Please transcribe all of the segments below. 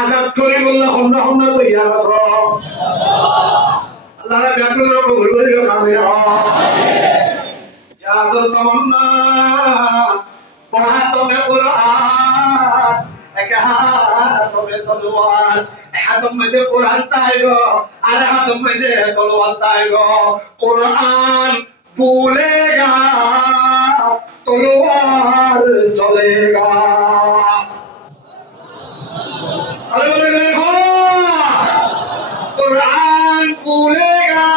আজাদ করে বললে হন্না হন্না তৈরি আস আল্লাহ ব্যাকুল কবুল করিল কামিল জাদর তমন্না পড়া তবে কোরআন একা তবে তলোয়ার হাতম মধ্যে কোরআন তাইগো আর হাতম মধ্যে তলোয়ার তাইগো কোরআন ভুলেগা তলোয়ার চলেগা अरे बोले हो कुरान भूलेगा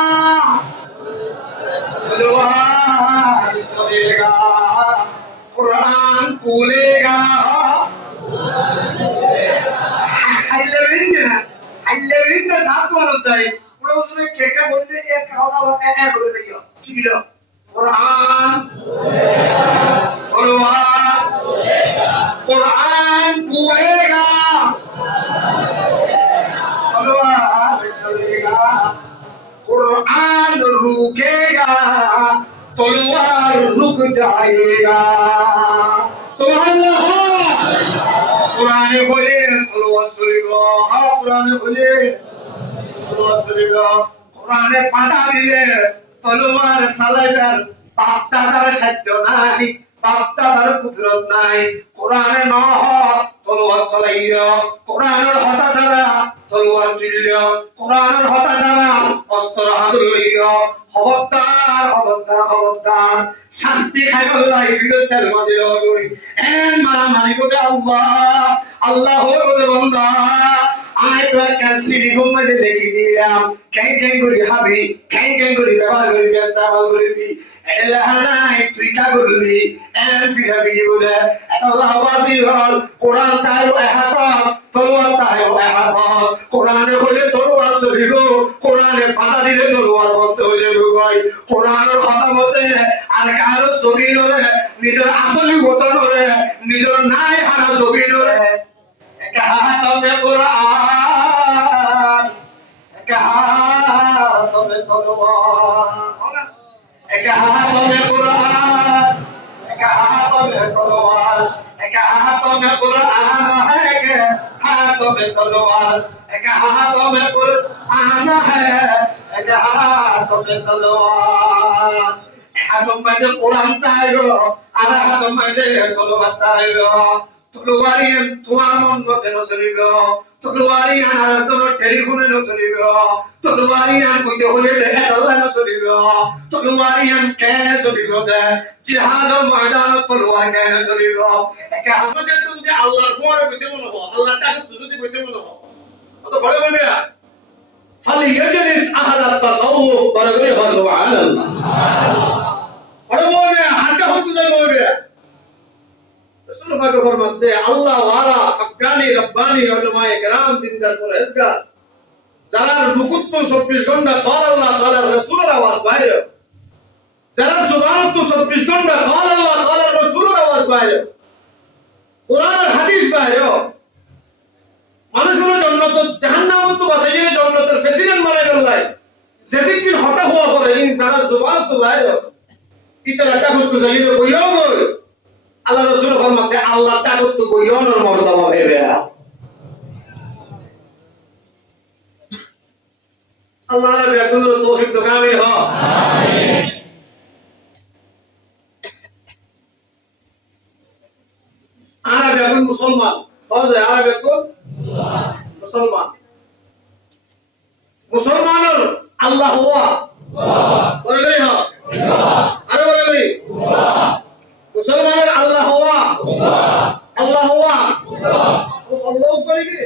तलवार चलेगा कुरान भूलेगा हाइलेविन साथ में होता है पूरा उसमें क्या बोलते हैं एक खाना वाला एक बोले देखियो ठीक है कुरान तलवार कुरान भूलेगा कुरान रुकेगा तलवार रुक जाएगा सुभान अल्लाह कुरान बोले तलवार चलेगा कुरान बोले तलवार चलेगा कुरान पाटा दिले तलवार চালাইবার বাপ দাদার সাধ্য নাই বাপ দাদার কুদরত নাই কোরআনে নহ তলোয়ার চালাইয়া কোরআনের হতা ছাড়া তলোয়ার তুলিয়া কোরআনের হতা ছাড়া অস্ত্র হাতে লইয়া খবরদার খবরদার খবরদার শাস্তি খাইবার লাই ফিরতের মাঝে লগই এন মারামারি করে আল্লাহ আল্লাহ হয়ে বান্দা আমি তো একটা সিডি ঘুমাইতে দেখি দিলাম কেন কেন করি হাবি কেন কেন করি ব্যবহার করি ব্যস্তাবাল করি এলাহানাই তুই কা করলি এন ফিরাবি বলে আল্লাহ বাজি হল কোরআন তাইও এহাত তলোয়ার তাইও এহাত কোরআনে হলে তলোয়ার চলিব কোরআনে পাতা দিলে তলোয়ার বন্ধ হয়ে যাবে ভাই কোরআনের কথা মতে আর কারো ছবি নরে নিজের আসলি কথা নরে নিজের নাই হারা ছবি নরে একা হাতে কোরআন একা হাতে তলোয়ার একা হাতে কোরআন একা হাতে তলোয়ার একা হাতে কোরআন একা হাতে তলোয়ার একা হাতে কোরআন একা হাতে তলোয়ার হাতম মাঝে কোরআন তাইরো আর হাতম মাঝে তলোয়ার তাইরো তলোয়ারি তোমার মন মতে নচলিব তলোয়ারি আনার জন্য টেলিফোনে নচলিব তলোয়ারি আন কইতে হলে আল্লাহ নচলিব তলোয়ারি আন কে চলিব দে জিহাদের ময়দানত তলোয়ার কে নচলিব একে আমাকে তো যদি আল্লাহর ফোরে কইতে মনে হয় আল্লাহ তাকে যদি কইতে মনে হয় অত বড় বলবে ফালিয়াজলিস আহলাত তাসাউফ বলবে সুবহানাল্লাহ বড় বলবে হাতে হতে বলবে रसूलुल्लाह के फरमाते हैं अल्लाह वाला हक्कानी रब्बानी उलमाए किराम जिंदा परहेजगार যারা রুকুত 24 ঘন্টা قال الله قال রাসূলের আওয়াজ বাইরে যারা জুবান 24 ঘন্টা قال الله قال রাসূলের আওয়াজ বাইরে কোরআনের হাদিস বাইরে মানুষের জন্য তো জাহান্নাম তো বাঁচাইলে জান্নাতের প্রেসিডেন্ট বানাই গলাই যেদিন কি হতা হওয়া পরে যারা জুবান তো বাইরে ইতারা টাকুত যাইলে কইও গো আল্লাহ রাসূল ফরমাতে আল্লাহ তাকত তো বইয়নের মর্তবা ভেবে আল্লাহ রে বেকুল তৌফিক তো কামিল হ আমিন আনা বেকুল মুসলমান বাজে আনা বেকুল মুসলমান মুসলমানের আল্লাহ হুয়া বলে হ আরে বলে মুসলমানের আল্লাহ হুয়া আল্লাহ হুয়া আল্লাহ উপরে কি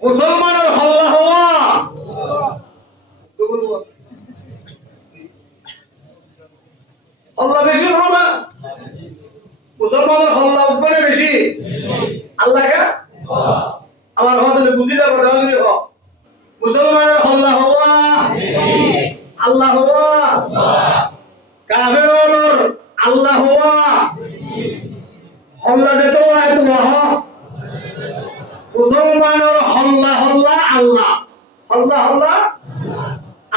মুসলমানের আল্লাহ হুয়া আল্লাহ বেশি না মুসলমানের আল্লাহ উপরে বেশি আল্লাহ কে আমার হতে বুঝিলা বড় হলি হ মুসলমানের আল্লাহ হুয়া আল্লাহ হুয়া কাফেরদের আল্লাহ হুয়া আল্লাহ দেতো আয় তো হ মুসলমানের আল্লাহ আল্লাহ আল্লাহ আল্লাহ আল্লাহ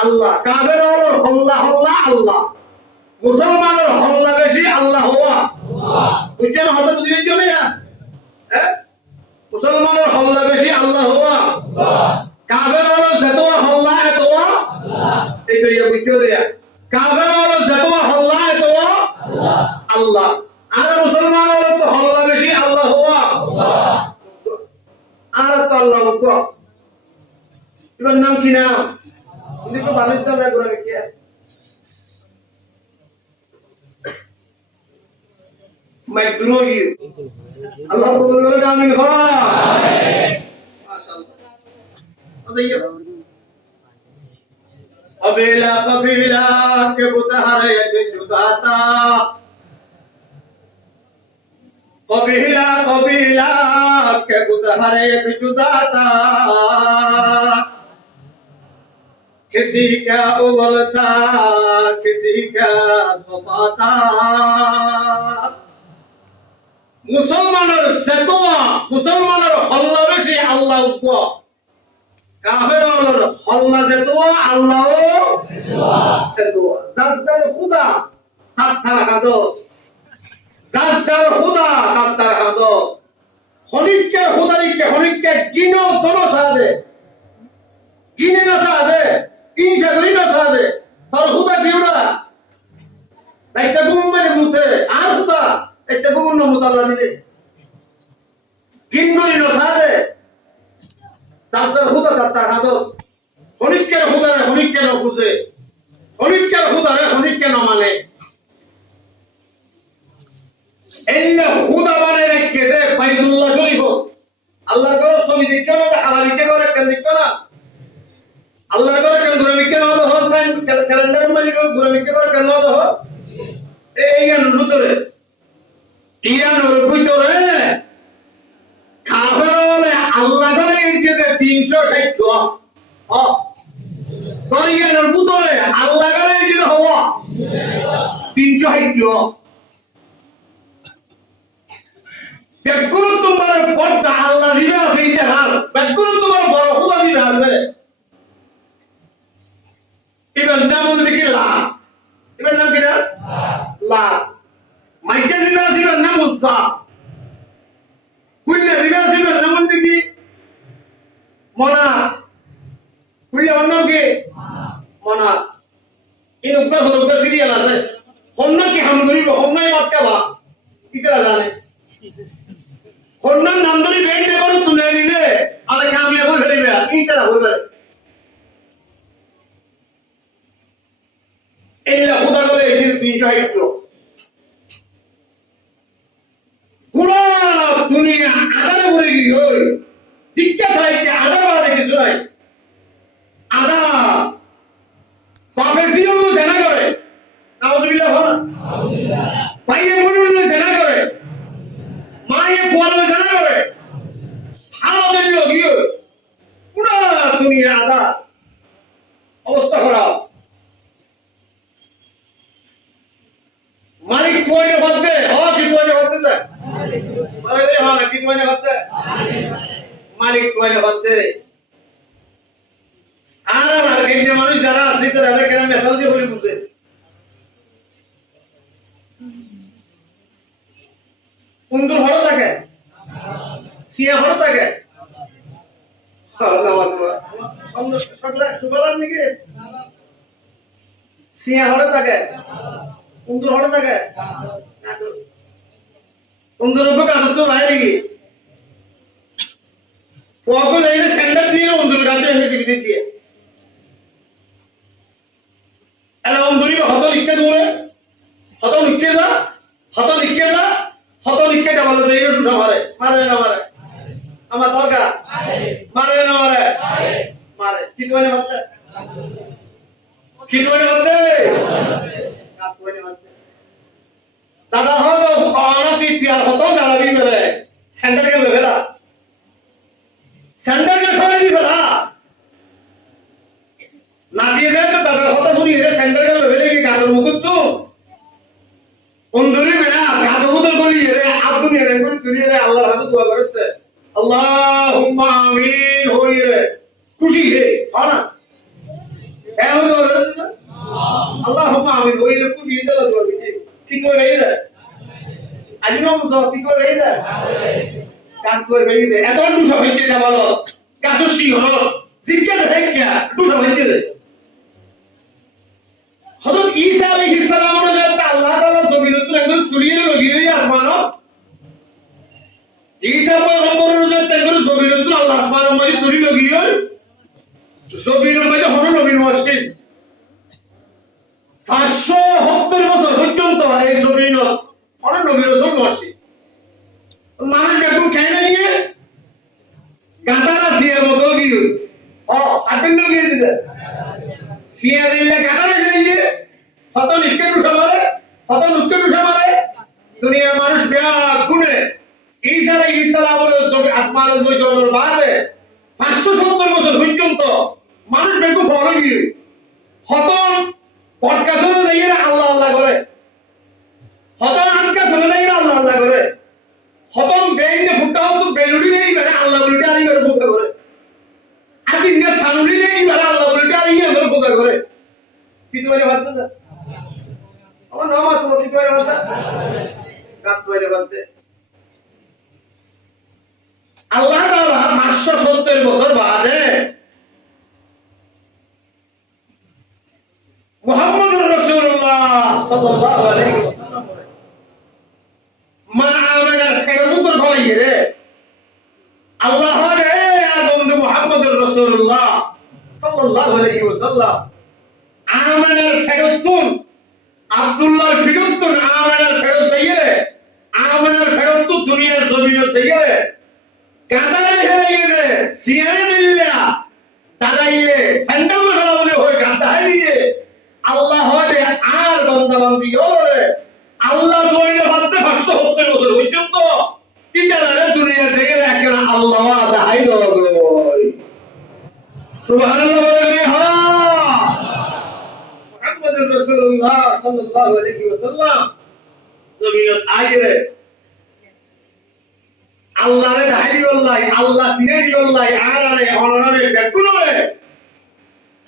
আল্লাহ কাফেরদের আল্লাহ আল্লাহ আল্লাহ মুসলমানের আল্লাহ বেশি আল্লাহ হুয়া আল্লাহ আর মুসলমান হলো তো হল্লা বেশি আল্লাহ আর তো আল্লাহ এবার নাম কি নাম তুমি তো ভালো তো না করে কি মাইক্রোই আল্লাহ কবুল করে আমিন মাশাআল্লাহ कबीला कबीला के बुतहर एक जुदाता कबीला कबीला के बुतहर एक जुदाता किसी का उगलता किसी का सफाता मुसलमानर सेतुआ मुसलमानर हल्ला बेशी अल्लाह को কাফের হলোর হল্লা যেতোয়া আল্লাহ যেতোয়া জাজ্জার খুদা তার হাদো জাজ্জার খুদা তার হাদো খনিককে খুদারিকে খনিককে গিনো দোনো সাদে গিনে না সাদে ইনশা করি না সাদে তার খুদা কিউরা লাইতা গুম্মে মুতে আর খুদা একটা গুম্মে মুতাল্লা দিলে গিন্নই না সাদে তার খুদা তার হাদো খনিকের খুদারে খনিকের খুঁজে খনিকের খুদারে খনিকের মানে এন্না খুদা মানে রেখে দে বাইতুল্লাহ শরীফ আল্লাহর ঘর ছবি দেখো না হালালিকে করে কেন দেখো না আল্লাহর ঘর কেন গুরামিকে না হলো হোসেন ক্যালেন্ডার মালিক গুরামিকে করে কেন হলো এই গান ভিতরে ইয়ানোর ভিতরে কাফেরলে আল্লাহ করে এই যে 360 তরিয়ানের ভিতরে আল্লাহ করে এই যে হওয়া 360 বেকুল তোমার পর্দা আল্লাহ দিবে আছে এইটা হাল বেকুল তোমার বড় খুদা দিবে আছে এবার নাম দেখি লা এবার নাম কি না লা মাইকে দিবে আছে এবার নাম উসা কুইলা দিবে আছে এবার নাম দেখি মনা কুইলা অন্য কি মনা এই উপর হরফ সিরিয়াল আছে অন্য কি হাম করিব অন্যই মত কাবা কিটা জানে অন্যর নাম ধরে বের করে তুলে নিলে আর কামিয়াব হয়ে যাবে ইনশাআল্লাহ হবে এলা খুদা বলে এই 360 পুরো দুনিয়া আদারে ভরে গিয়ে শিক্ষা চাইতে আদার বাদে কিছু নাই আদা বাপের জীবন জানা করে নাউজুবিল্লাহ হনা ভাইয়ের মনুল জানা করে মায়ের ফল জানা করে আমাদের গিয়ে পুরো দুনিয়া আদা অবস্থা খারাপ মালিক কোয়ে বলতে কি কোয়ে বলতে মালিক কি কোয়ে বলতে মালিক কোয়ে বলতে আর এই যে মানুষ যারা আছে তারা কেন মেসাল দিয়ে বলে বুঝে কুন্দুর হলো থাকে সিয়া হলো থাকে আল্লাহু আকবার আমরা সকলে সুবহান নাকি সিয়া হলো থাকে কুন্দুর হলো থাকে কুন্দুর উপর কাজ তো বাইরে গিয়ে পোকো লাইনে সেন্টার দিয়ে কুন্দুর কাছে এসে শিখতে দিয়ে এলা কুন্দুরি হতো লিখতে দূরে হতো লিখতে যা হতো লিখতে যা হতো লিখতে যা বলে যে একটু মারে মারে না মারে আমার দরকার মারে না মারে মারে কি তোনে বলতে কি তোনে বলতে কাজ তোনে বলতে দাদা হলো অনাতি পিয়ার হতো দাঁড়াবি মেরে সেন্টার কে লেভেলা সেন্টার কে সরাই বেলা না দিয়ে যায় তো দাদা হতো শুনি রে সেন্টার কে লেভেলে কি গাদর মুকুত তো অন্ধরি বেলা গাদর মুকুত করি রে আব্দুল রে কোন দুনিয়া রে আল্লাহর কাছে দোয়া করতে আল্লাহুম্মা আমিন হই রে খুশি রে হনা এ হলো আল্লাহুম্মা আমিন হই রে খুশি রে দোয়া দিছি কি করে রে আজীবন কি করে রে কাজ করে রে এত দুশো হইতে যা বলো কাজসি হলো জিজ্ঞাসা দেখা দুশো হইতে রে হযরত ঈসা আলাইহিস সালাম যখন আল্লাহ তাআলা জমিনের একদম তুলিয়ে ঈসা পয়গম্বরের যে তেগর জমিনত আল্লাহ আসমানের মাঝে ধরি লগিয়ে জমিনের মাঝে হন নবীন ওয়াসিন 570 বছর পর্যন্ত এই জমিনত হন নবী রাসূল ওয়াসিন মানুষ বেগুন খায় না নিয়ে গাদারা সিয়ার মতো গিয়ে আপনি না গিয়ে দিতে সিয়া দিলে গাদারা গিয়ে কত নিকে দুশমারে কত নুকে দুশমারে দুনিয়ার মানুষ বেয়া গুণে ঈসা আলাইহিস সালামের যখন আসমানের দুই জন্মের বাদে 570 বছর পর্যন্ত মানুষ বেগুন ফলো গিয়ে হতন পডকাস্টে যাইয়ে আল্লাহ আল্লাহ করে হতন আনকা চলে যাইয়ে আল্লাহ আল্লাহ করে হতন বেইনে ফুটাও তো বেলুড়ি নেই মানে আল্লাহ বলিটা আনি করে ফুটা করে আজি না সানুরি নেই মানে আল্লাহ বলিটা আনি করে ফুটা করে কিছু মানে ভাবতে না আমার নাম তো কিছু মানে ভাবতে কাট মানে ভাবতে আল্লাহ তাআলা 570 বছর বাদে মুহাম্মদুর রাসূলুল্লাহ সাল্লাল্লাহু আলাইহি ওয়াসাল্লাম মা আমাদের খেরুতুর ফলাইয়ে রে আল্লাহ রে আর বন্ধু মুহাম্মদুর রাসূলুল্লাহ সাল্লাল্লাহু আলাইহি ওয়াসাল্লাম আমাদের খেরুতুন আব্দুল্লাহ ফিরুতুন আমাদের ফেরত দিয়ে আমাদের ফেরত দুনিয়ার জমিনে দিয়ে কাদারে হয়ে রে সিয়ারে দিল্লা দাঁড়াইয়ে সেন্টার ফেলাবলে হয়ে গাদায় দিয়ে আল্লাহ রে আর বান্দা বান্দি ওরে আল্লাহ দইলে ভাবতে 570 বছর পর্যন্ত কি জানে দুনিয়া থেকে একজন আল্লাহ দাহাই গই সুবহানাল্লাহ বলে হ্যাঁ মুহাম্মদুর রাসূলুল্লাহ সাল্লাল্লাহু আলাইহি ওয়াসাল্লাম জমিনত আইরে আল্লাহরে দাহাই গল্লাই আল্লাহ সিনাই গল্লাই আরারে অনরে বেকুনরে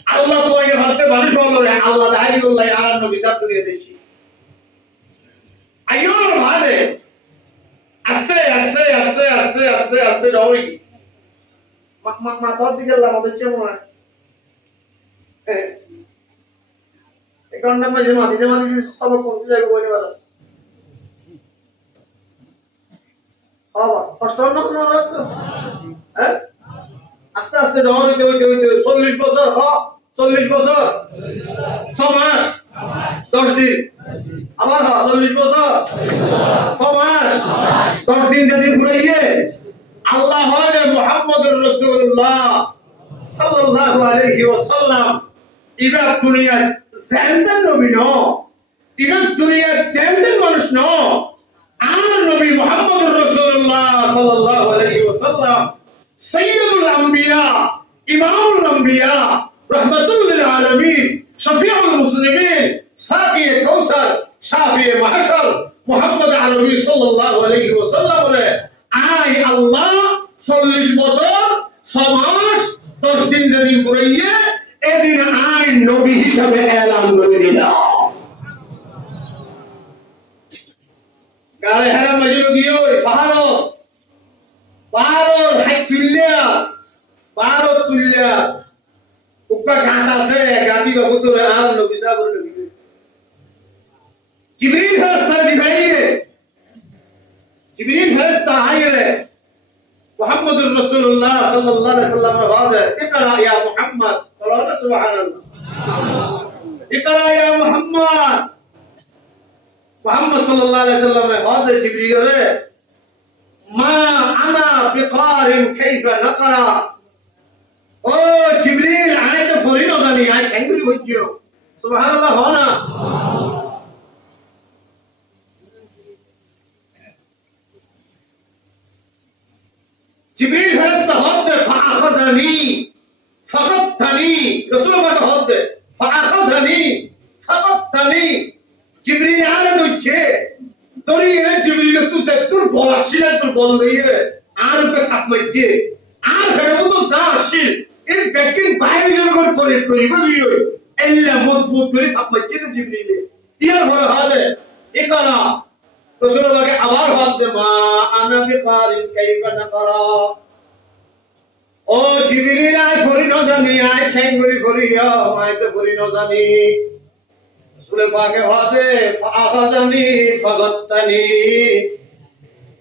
আল্লাহ দইলে ভাবতে মানুষ হলরে আল্লাহ দাহাই গল্লাই আর নবী সাহেব দুনিয়া দেশি আইনোর ভালে আস্তে আস্তে আস্তে আস্তে আস্তে আস্তে ডরি মাথার দিকে লাগাতে চাও না এখন না মাঝে মাঝে সব কোনতে যাবে বলে বাস বাবা কষ্ট না তো হ্যাঁ আস্তে আস্তে ডরি তো 40 বছর 40 বছর 6 মাস 10 দিন আবার 40 বছর 6 মাস 10 দিন যদি ঘুরাইয়ে আল্লাহ হয় মুহাম্মদুর রাসূলুল্লাহ সাল্লাল্লাহু আলাইহি ওয়াসাল্লাম ইবা দুনিয়া জানতেন নবী ন ইবা দুনিয়া জানতেন মানুষ ন আর নবী মুহাম্মদুর রাসূলুল্লাহ সাল্লাল্লাহু আলাইহি ওয়াসাল্লাম সাইয়্যিদুল আম্বিয়া ইমামুল আম্বিয়া রাহমাতুল লিল আলামিন শফিউল মুসলিমিন সাকি কাউসার শাফি মাহশর মুহাম্মদ আরবি সাল্লাল্লাহু আলাইহি ওয়াসাল্লাম রে আই আল্লাহ 40 বছর 6 মাস 10 দিন যদি ঘুরাইয়ে এদিন আই নবী হিসাবে এলান করে দিলাম গালে হেরা মজিল গিয়ে পাহাড় হাই তুল্লা উপকা ঘাট আছে গাদি বাবু তো আর নবী সাহেব নবী জিবরিল ফেরেশতা দিবাইয়ে জিবরিল ফেরেশতা আইরে মুহাম্মদুর রাসূলুল্লাহ সাল্লাল্লাহু আলাইহি ওয়াসাল্লাম বাদে ইকরা ইয়া মুহাম্মদ সুবহানাল্লাহ ইকরা ইয়া মুহাম্মদ মুহাম্মদ সাল্লাল্লাহু আলাইহি ওয়াসাল্লাম বাদে জিবরিল রে মা আনা বিকারিন কাইফা নাকরা ও জিবরিল আয় তো ফরিন জানি আয় কেঙ্গুরি হইছো সুবহানাল্লাহ হনা জিবরিল ফেরেশতা হতে ফাআখাযানি ফাকাতনি রাসূলুল্লাহ হতে ফাআখাযানি ফাকাতনি জিবরিল আর দুচ্ছে দরিয়ে জিবরিল তুসে তুর বলাশিলা তুর বল দিয়ে আর কে সাপ মধ্যে আর ফেরো তো সাশিল এই ব্যাকিং বাইরে জনগণ করে বলিও এল্লা মজবুত করে সাপ মধ্যে জিবরিল ইয়ার হয়ে হালে ইকরা রাসূলুল্লাহকে আবার বলতে মা আনা বিকারিন কাইফা নাকরা ও জিবরিল আয় ফরি ন জানি আয় ঠেঙ্গুরি ফরিয়া আয় তো ফরি ন জানি রাসূল পাকে হতে ফাআখাযানি ফাগাত্তানি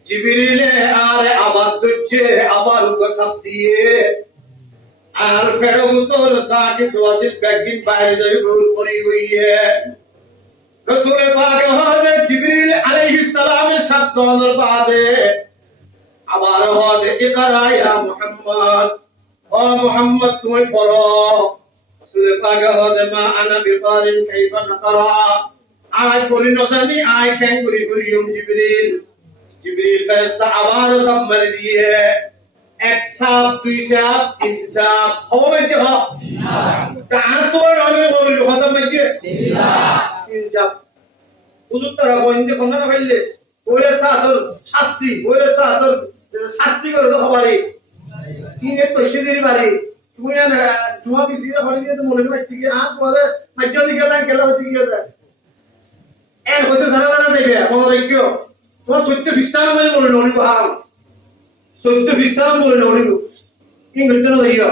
জিবরিল আর আল্লাহরে আবাদ করছে আবার উপসাব দিয়ে আর ফেরগুতর সাথে সোয়াসিল ব্যাগিন বাইরে যাই ভুল করি হইয়ে রাসূল পাক হযরত জিবরিল আলাইহিস সালামের সাথে বাদে আবার হযরত ইকরা ইয়া মুহাম্মদ ও মুহাম্মদ তুমি পড়ো রাসূল পাক হযরত মা আনা বিকারিন কাইফা নাকরা আয় পড়ি না জানি আয় কেন করি জিবরিল জিবরিল ফেরেশতা আবার সব মার দিয়ে এক সাপ দুই সাপ তিন সাপ হবে যে হ আর তো রঙের বল কথা মধ্যে তিন সাপ হুজুর তারা বন্ধে কোন না বললে ওরে সাতর শাস্তি ওরে সাতর শাস্তি করে তো হবারে কিনে তো সেদিন বাড়ি তুমি না তোমা বিসিরে হলি দিয়ে তো মনে হয় ঠিক আ পরে মধ্যে গেলা হচ্ছে কি যায় এর হতে জানা জানা দেবে মনে রাখিও তোমার সত্য বিস্তার মনে নড়িব হারাম সত্য বিস্তার মনে নড়িব কি করতে না লাগিও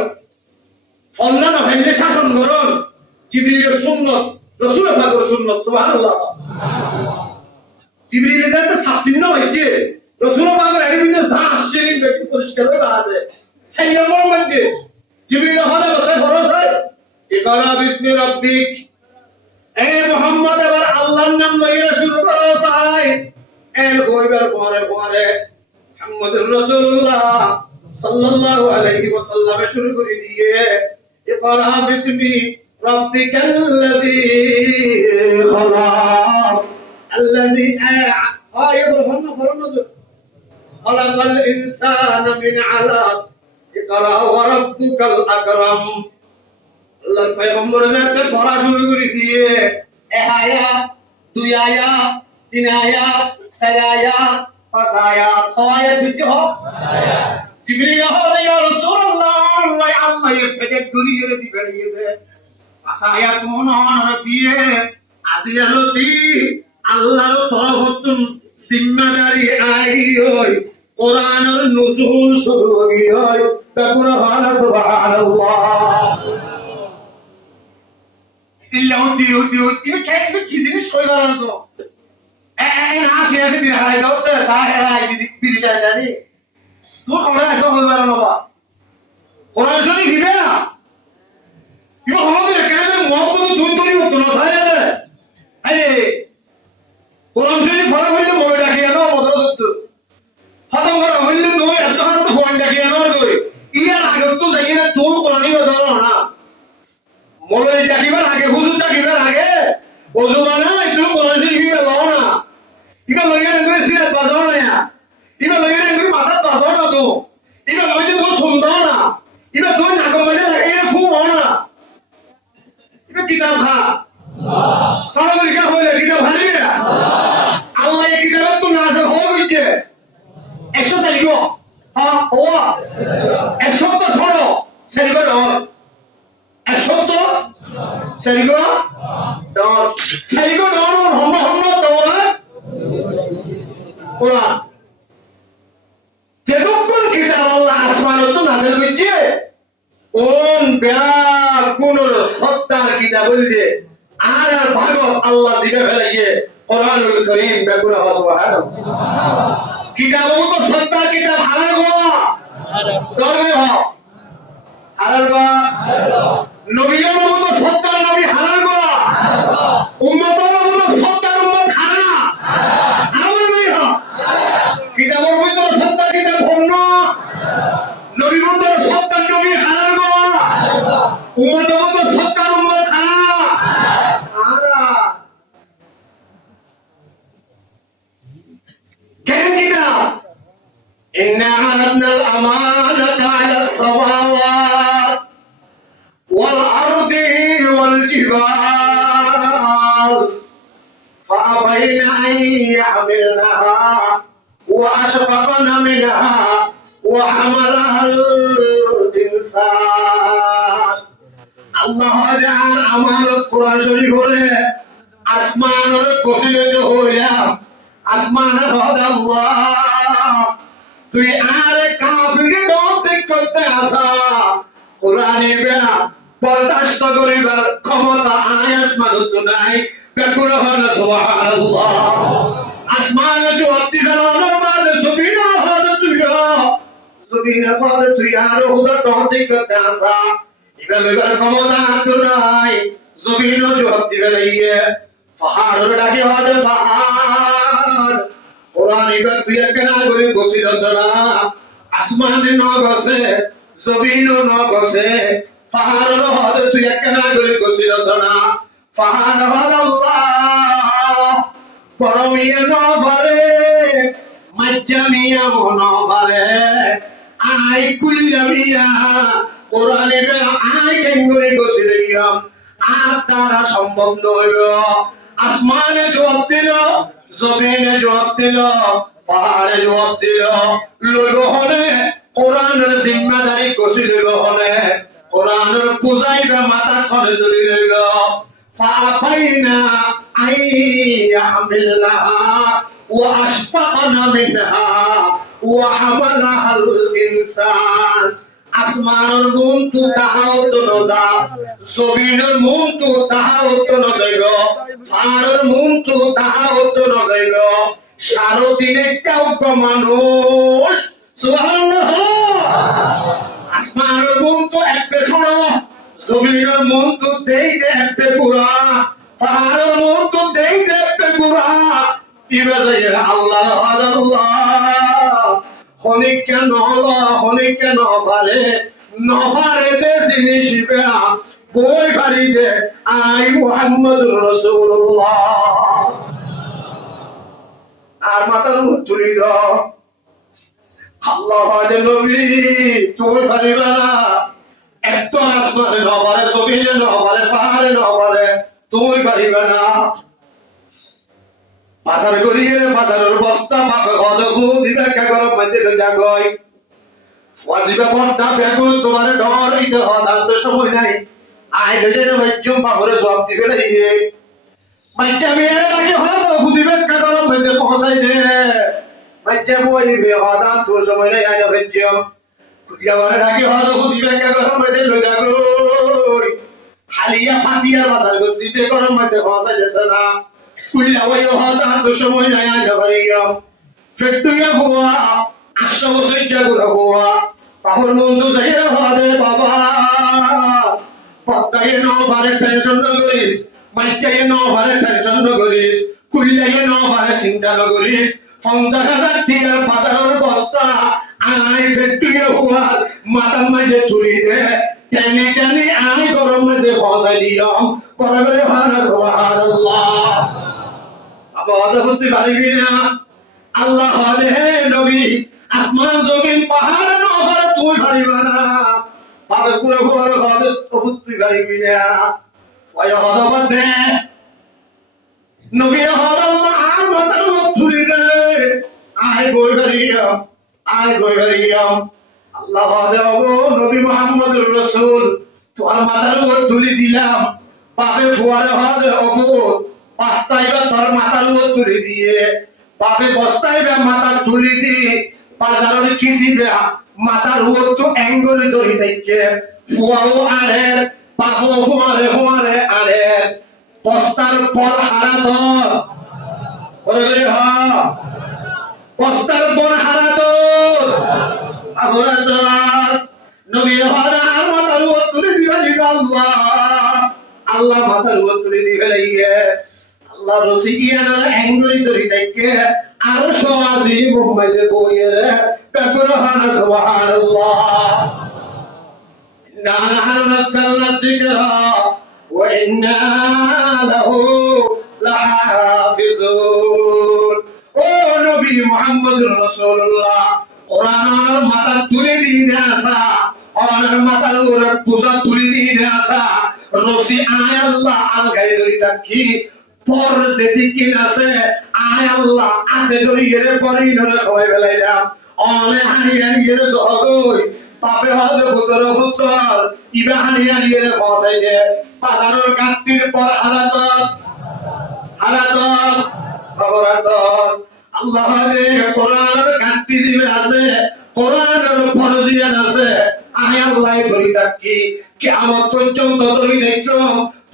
ফল্লা না হইলে শাসন করুন জিবরিলের সুন্নাত রাসূল পাকের সুন্নাত সুবহানাল্লাহ জিবরিলের একটা সাবতিন না হইছে রাসূল পাকের এর ভিতরে যা আসছে ব্যক্তি পরিষ্কার হয়ে বাড়াবে সেই নম্বর মধ্যে জিবরিল হলে বসে ভরসা ইকরা বিসমি রাব্বিক এ মুহাম্মদ এবার আল্লাহর নাম লইয়া শুরু করো সাই এর কইবার পরে মুহাম্মদুর রাসূলুল্লাহ সাল্লাল্লাহু আলাইহি ওয়াসাল্লাম শুরু করে দিয়ে ইকরা বিসমি রাব্বিকাল্লাযী খালাক আল্লাযী খালাকাল ইনসানা মিন আলাক ইকরা ওয়া রাব্বুকাল আকরাম আল্লাহর পয়গম্বর যাকে পড়া শুরু করে দিয়ে এক আয়াত দুই আয়াত তিন আয়াত চার আয়াত পাঁচ আয়াত ছয় আয়াত হচ্ছে জিবরিল হযরত ইয়া রাসূলুল্লাহ আল্লাহ এফেকে দূরিয়ে দিবেন ইয়ে পাঁচ আয়াত মনোনর দিয়ে আজিয়ালতি আল্লাহর তরফতুন জিম্মাদারি আই হই কোরআনের নুজুল শুরু হই তখন হলা সুবহানাল্লাহ ইল্লাউতি তুমি কি জিনিস কইবার না তো না শেষে দিয়ে হাই দাও তো সাহেব বিদিটা জানি তুমি কোন আসো কইবার না বাবা কোরআন শরীফ দিবে না তুমি হলো না কেন মুহাম্মদ দুই দুই হতো না সাহেব আরে কোরআন শরীফ ফলো করলে মনে রাখি না মদর সত্য খতম করা হইলে তুমি এত তো ফোন রাখি না কই ইয়ার আগে তো যাই না তুমি কোরআনই বাজাও না মৌলবী ডাকিবার আগে হুজুর ডাকিবার আগে ওযু বানাই তুই কোরআন শরীফ বাজাও না ইবা লইয়া করে সিরাত বাজাও না ইবা লইয়া করে মাথা বাজাও না তো ইবা লইয়া তো শুনদাও না ইবা তুই নাকম বাজে লাগে ফুও না ইবা কিতাব খা সারা দিন হইলে কিতাব খালি না আল্লাহ এই কিতাব তো নাযিল হয়ে গেছে 100 চালিও হ্যাঁ ওয়া 100 তো ছড়ো সেলিগো ডর 100 তো সেলিগো ডর হম দৌড়া কোরআন যেদুকুল কিতাব আল্লাহ আসমানে তো নাযিল হইছে কোন কোন সত্তার কিতাব বলছে আর ভাগত আল্লাহ জিবে ফেলাইয়ে কোরআনুল কারীম বেকুল সুবহানাল্লাহ কিতাব তো সত্তার কিতাব হালাল গো করবে হ হালাল গো নবীর মতো সত্তার নবী হালাল গো উম্মতের মতো সত্তার উম্মত হালাল হালাল নই হ কিতাবের মতো সত্তার কিতাব অন্য নবীর মতো সত্তার নবী হালাল গো উম্মতের মতো সত্তার উম্মত হালাল আরা কেন কিতাব إنا عرضنا الأمانة على السماوات والأرض والجبال فأبين أن يحملنها وأشفقن منها وحملها الإنسان الله جعل أمان القرآن شريف أسمان القصيدة هويا أسمان هذا الله তুই আরে কাফিরকে বন্ধ করতে আসা কোরআনে বিয়া বরদাস্ত করিবার ক্ষমতা আসমানত নাই বেকুল হন সুবহানাল্লাহ আসমান জবাব দিবেন আমার মাঝে সুবিনা হযরত তুইয়া জমিনে পড়ে তুই আর হুদা টহতি করতে আসা এবার ক্ষমতা তো নাই জমিন জবাব দিবে লাইয়ে পাহাড় ডাকে হদে পাহাড় কোরআন এবার তুই একখানা করে বসিল না আসমানে ন বসে জমিন ন বসে পাহাড় হদে তুই একখানা করে বসিল না পাহাড় হদ আল্লাহ পরমিয়ে ন ভরে মাজ্জামিয়া ন ভরে আই কুল্লামিয়া কোরআনে আই কেঙ্গুরি বসিলাম আর তারা সম্ভব নয় আসমানে জবাব দিল জমিনে জবাব দিল পাহাড়ে জবাব দিল লোহনে কোরআনের জিম্মাদারি কছিল লোহনে কোরআনের বুঝাইবা মাথা খনে ধরে লইল ফাফাইনা আই ইয়াহমিলহা ওয়া আশফাকনা মিনহা ওয়া হামালাহাল ইনসান আসমানের মুন্তু তাহাওত নজা জমিনের মুন্তু তাহাওত নজাইল পাহাড়ের মুন্তু তাহাওত নজাইল সারাদিনে কেউ মানুষ সুবহানাল্লাহ আসমানের মুন্তু একবে শোনো জমিনের মুন্তু দেইতে একবে পুরা পাহাড়ের মুন্তু দেইতে একবে পুরা ইবাদায়ে আল্লাহ আল্লাহ হনিকে নহলা হনিকে নভারে নভারে দে জিনিস বেয়া বই ভারি দে আই মুহাম্মদুর রাসূলুল্লাহ আর মাতার তুলি দ আল্লাহ দে নবী তুমি পারিবা না এত আসমানে নভারে জমিনে নভারে পাহাড়ে নভারে তুমি পারিবা না বাজার করিয়ে বাজারের বস্তা মাপে হদগু দিবে কে গরম মধ্যে জাগই ওয়াজিবে পড়তা বেগুন তোমার ডর ইতে হদার তো সময় নাই আইলে যে মজ্জুম বাবরে জবাব দিবে লাইয়ে মাইজা মেয়ে লাগে হদগু দিবে কে গরম মধ্যে পৌঁছাই দে মাইজা বইবে হদার তো সময় নাই আইলে মজ্জুম কুদিয়ারে লাগে হদগু দিবে কে গরম মধ্যে জাগই হালিয়া ফাতিয়া বাজার গদিতে গরম মধ্যে পৌঁছাই দেছে না কুলিয়া ওই হদা তো সময় নাই আইলে ভাইয়া ফেটুয়া হুয়া আশরাফ সজ্জা গুরা হুয়া পাহর বন্ধু যাইরা হদে বাবা পক্কায়ে ন ভারে টেনশন ন করিস মাইচায়ে ন ভারে টেনশন ন করিস কুলিয়ায়ে ন ভারে চিন্তা ন করিস 50,000 টিয়ার বাজারের বস্তা আই ফেটুয়া হুয়া মাথা মাঝে তুলি দে টানি টানি আই গরম মধ্যে পৌঁছাই দিয়াম পরে ভানা সুবহানাল্লাহ আবা আদা বুদ্ধি পারিবি না আল্লাহ হদে নবী আসমান জমিন পাহাড় নহরে তুই পারিবা না পাবে পুরো পুরো হদে বুদ্ধি পারিবি না ওই হদে মধ্যে নবী হদে আর মাতার তুলি দে আই বই পারিয়া আল্লাহ হদে ও নবী মুহাম্মদুর রাসূল তোর মাথার উপর তুলি দিলাম পাবে ফুয়ারে হদে অবুত পাস্তাইবা তোর মাথার উপর তুলি দিয়ে বাপে বস্তাইবা মাথার তুলি দি বাজারে কিছিবে মাথার উপর তো অ্যাঙ্গলে ধরি থাকে ফুয়াও আরে বাপো ফুয়ারে আরে বস্তার পর হারা ধর বলে বস্তার পর হারা ধর আবরাত নবী হারা মাথার উপর তুলি দিবা আল্লাহ মাথার উপর তুলি দিবে লাইয়ে আল্লাহ রসিকিয়ানা অ্যাঙ্গলি ধরি থাকে আর সওয়াজি মুহাম্মদে বইরে বেকুরহানা সুবহানাল্লাহ ইন্না নাহনু নাযালনা যিকরা ওয়া ইন্না লাহু লাহাফিজুন ও নবী মুহাম্মদুর রাসূলুল্লাহ কোরআনের মাথা তুলে দিয়ে আসা আর মাথার উপর পূজা তুলে দিয়ে আসা রসি আয় আল্লাহ আল গায়ে ধরি থাকি পর যেদিকে আছে আয় আল্লাহ আতে ধরিয়ে পরিণরে খাওয়াই বেলাইলাম অনে হারিয়ে জগই বাপে হদে ফুতর ইবা হারিয়ে পৌঁছাই দে বাজারের কাটতির পর হারাত আল্লাহ দে কোরআনের কাটতি জিবে আছে কোরআনের ফরজিয়ান আছে আয় আল্লাহ ধরি থাকি কিয়ামত পর্যন্ত ধরি দেখো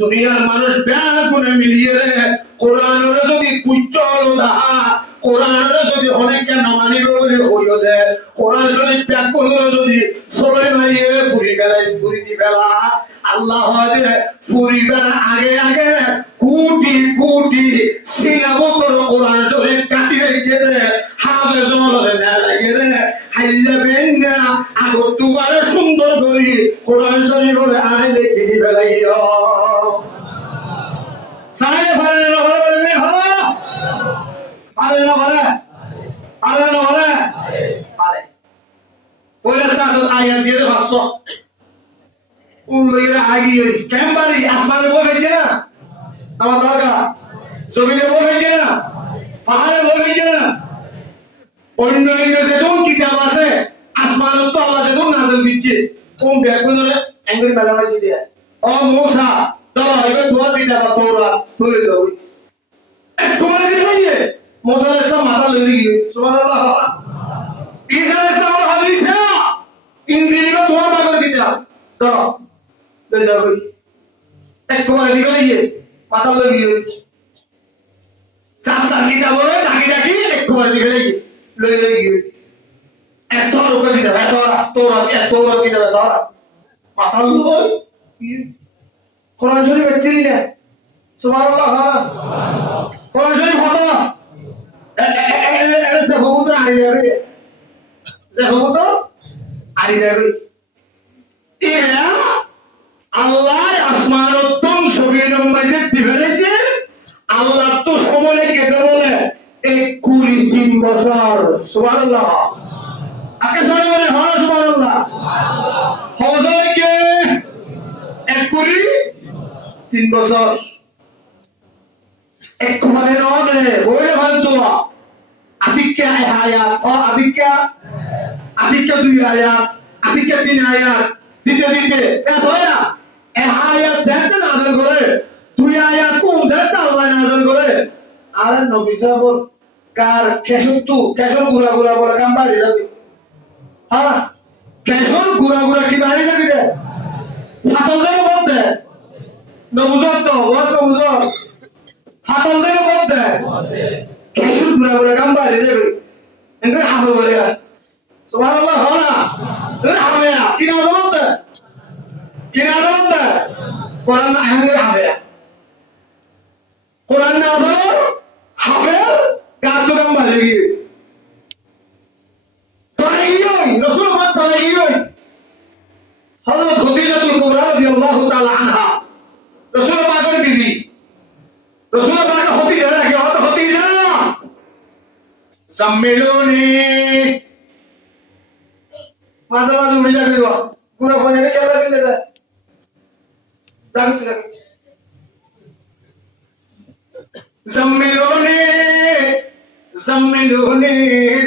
দুনিয়ার মানুষ ব্যাগুনে মিলিয়ে কোরআনের যদি কুচল দা কোরআনের যদি তারিখে নামানিব বলে হইও দে কোরআন শরীফ ব্যাক করলো যদি সবাই মারিয়ে ফুরি গেলাই ফুরি দি ফেলা আল্লাহ হাজে ফুরিবার আগে আগে কোটি কোটি সিনাবতর কোরআন শরীফ কাটি রেখে দে হাফেজ ওমরে না লাগে রে হাইজাবেন না আগর দুবারে সুন্দর করি কোরআন শরীফ বলে আয় লিখে দি ফেলাইও সাহেব ভালো ভালো বলে হ পারে না পারে পারে না পারে পারে পয়লা সাথে আয়াত দিয়ে ভাষো কোন লইরা আগিয়ে ক্যাম্বারি আসমানে বই হইছে না আমার দরকার জমিনে বই হইছে না পাহাড়ে বই হইছে না অন্য যেমন কিতাব আছে আসমানের তো আল্লাহ যেমন নাজল দিচ্ছে কোন ব্যাগুলো অ্যাঙ্গেল মেলামাই দিয়ে ও মূসা দাও এবার তোমার কিতাব তোরা তুলে দাও তোমার দিলে মূসা আলাইহিস সালাম মাথা লইরে গিয়ে সুবহানাল্লাহ ঈসা আলাইহিস সালাম হাদিস না ইনজিল को তোমার বাগর কিতাব দাও ले जाओ एक तुम्हारे निकल ये पता लगी साफ साफ किताब है ढाकी ढाकी एक तुम्हारे निकल ये ले जाएगी एक तो ऊपर किताब है तोरा किताब है तोरा पता लो कुरान शरीफ बेहतरीन है सुभान अल्लाह कुरान शरीफ होता ऐसे बहुत आ जाएगा से बहुत आ जाएगा ये আল্লাহ আসমানোত্তম শরীরের মাঝে দিবেছে আল্লাহ তো সময় কেটে বলে 23 বছর সুবহানাল্লাহ আকাশ বলে হয় সুবহানাল্লাহ হবে কে 23 বছর এক মানে নদে বলে বলতো আদিক্যা আয়াত ও আদিক্যা 2 আয়াত আদিক্যা 3 আয়াত দিতে দিতে এত হয় না আয়াত যেতে নাযিল করে 2 আয়াত কোন যেতে আল্লাহ নাযিল করে আর নবী সাহেব কার কেশর গুড়া বলে কাম বাইরে যাবে হ্যাঁ কেশর গুড়া কি বাইরে যাবে রে ফাতলদের মধ্যে নবুজত তো ওয়াজ নবুজত ফাতলদের মধ্যে কেশর গুড়া কাম বাইরে যাবে এঙ্গে হাফে বলে সুবহানাল্লাহ হলা এর হাফে কি নাম বলতে কোরআন আহমেদ হাফেজ কোরআন না হলো হাফেজ কাজ কাম বাজে গিয়ে তাইয়ই রাসূল পাক তাইয়ই হযরত খাদিজাতুল কুবরা রাদিয়াল্লাহু তাআলা আনহা রাসূল পাকের বিবি রাসূল পাক খাদিজা নাকি হযরত খাদিজা সম্মিলনী মাঝে মাঝে উড়ে যাবে পুরো ফোনে কেলা দিলে দে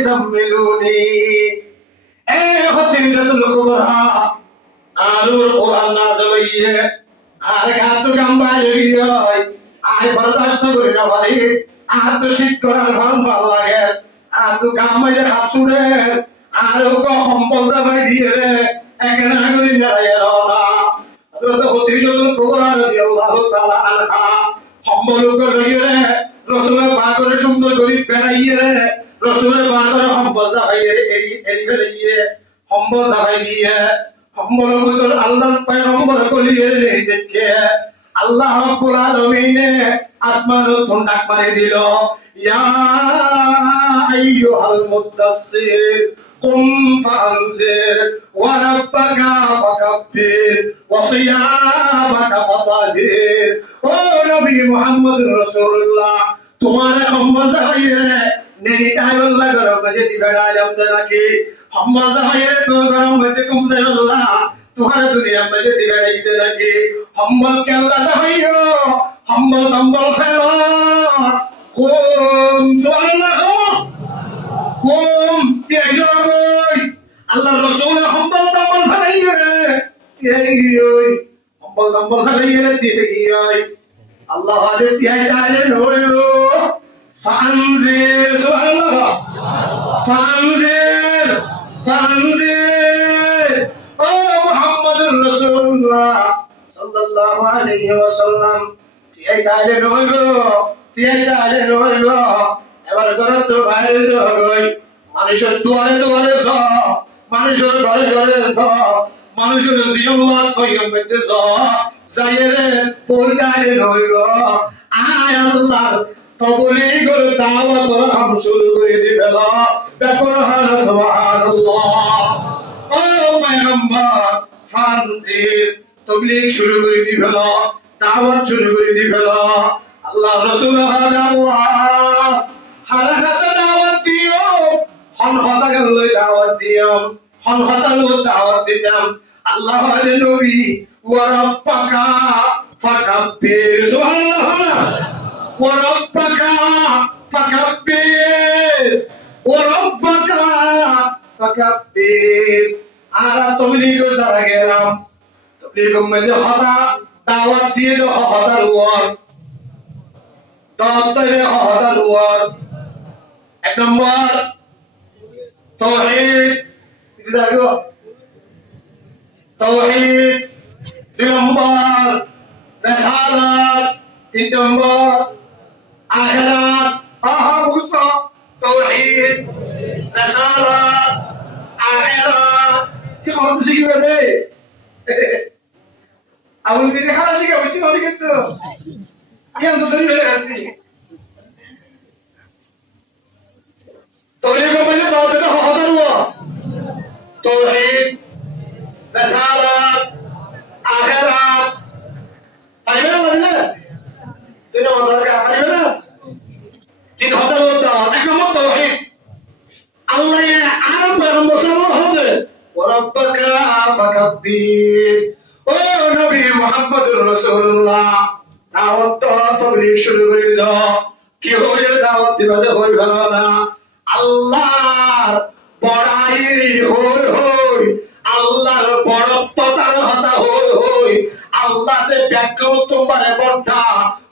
زملوني اے خدیجۃ الکبریٰ আলোর কোরআন নাযিল হইছে আর গাত গাম্বাই হই আর বরদাস্ত করি না ভাই আর তো শীত করার ভাল লাগে আর তো গামাজে হাত ছুড়ে আর ও সম্পল যাবাই দিয়ে রে এখানে আগুন জ্বালায় না হযরত খাদিজাতুল কুবরা রাদিয়াল্লাহু তাআলা আনহা সম্বল করে রে রাসূলের বাগরে সুন্দর করে বেড়াইয়ে রে রাসূলের বাগরে সম্বল যাবাইয়ে এরি বেড়াইয়ে সম্বল যাবাই দিয়ে সম্বল বদল আল্লাহর পয়গম্বর কলিয়ে রে দেখে আল্লাহ রাব্বুল আলামিন আসমানের ঠন্ডাক মারি দিল ইয়া আইয়ুহাল মুদাসসির قم فأنذر وربك فكبر وصيامك فطهر او نبی محمد رسول اللہ تمہارے حمد زہیر نہیں تعالی اللہ گرم مجھے بیڑا جم دنا کی حمد زہیر تو گرم مجھے کم سے اللہ تمہارے دنیا مجھے بیڑا دنا کی حمد کے اللہ زہیر حمد تنبل خیرا قم سبحان اللہ قم تجاوي الله الرسول حمل تمل فليه تيجي حمل تمل فليه تيجي الله هذا تيجي تعالى نويو فانزل سبحان الله فانزل او محمد رسول الله صلى الله عليه وسلم تيجي تعالى نويو এবার ঘরে তো বাইরে যাই মানুষের দুয়ারে দুয়ারে সব মানুষের ঘরে ঘরে সব মানুষের জিয়াল্লাহ তৈরি মধ্যে সব যাইরে পয়দারে নইল আয় আল্লাহ তবলিগের দাওয়াত হাম শুরু করে দিবেন বেকুল হাল সুবহানাল্লাহ ও পয়গম্বর ফানজির তবলিগ শুরু করে দিবেন দাওয়াত শুরু করে দিবেন আল্লাহ রাসূল আল্লাহ হারা কাছে দাওয়াত দিও হন কথা গেলে দাওয়াত দিও হন কথা লো দাওয়াত দিতাম আল্লাহ নবী ওয়া রাব্বাকা ফাকাব্বির সুবহানাল্লাহ ওয়া রাব্বাকা ফাকাব্বির ওয়া রাব্বাকা ফাকাব্বির আর তবলিগ সারা গেলাম তবলিগ মধ্যে কথা দাওয়াত দিয়ে দাও হতার ওয়ার দাওয়াত দিয়ে হতার ওয়ার এক নম্বর তাওহীদ তাওহীদ দুই নম্বর রিসালাত তিন নম্বর আখিরাত বুঝতো তাওহীদ রিসালাত আখিরাত কি খবর শিখি গেছে আমি বিরে খারাপ শিখে হইতে পারি কিন্তু ইয়ান তো ধরে রাখছি তবলিগ মানে দাওয়াত দিতে হতার ওয়া তাওহীদ রিসালাত আখিরাত পাইবে না দিলে তিন নম্বর দরকার পাইবে না তিন হতার ওয়া এক নম্বর তাওহীদ আল্লাহ আর পয়গম্বর সাল্লাল্লাহু আলাইহি ওয়া রাব্বাকা ফাকাব্বির ও নবী মুহাম্মদুর রাসূলুল্লাহ দাওয়াত তবলিগ শুরু করে দাও কি হয়ে দাওয়াত দিবাতে হই ভালো না আল্লাহর বড়াই হই হই আল্লাহর বড়ত্বতার হতা হই হই আল্লাহ যে ব্যাখ্যা তোমারে বড়টা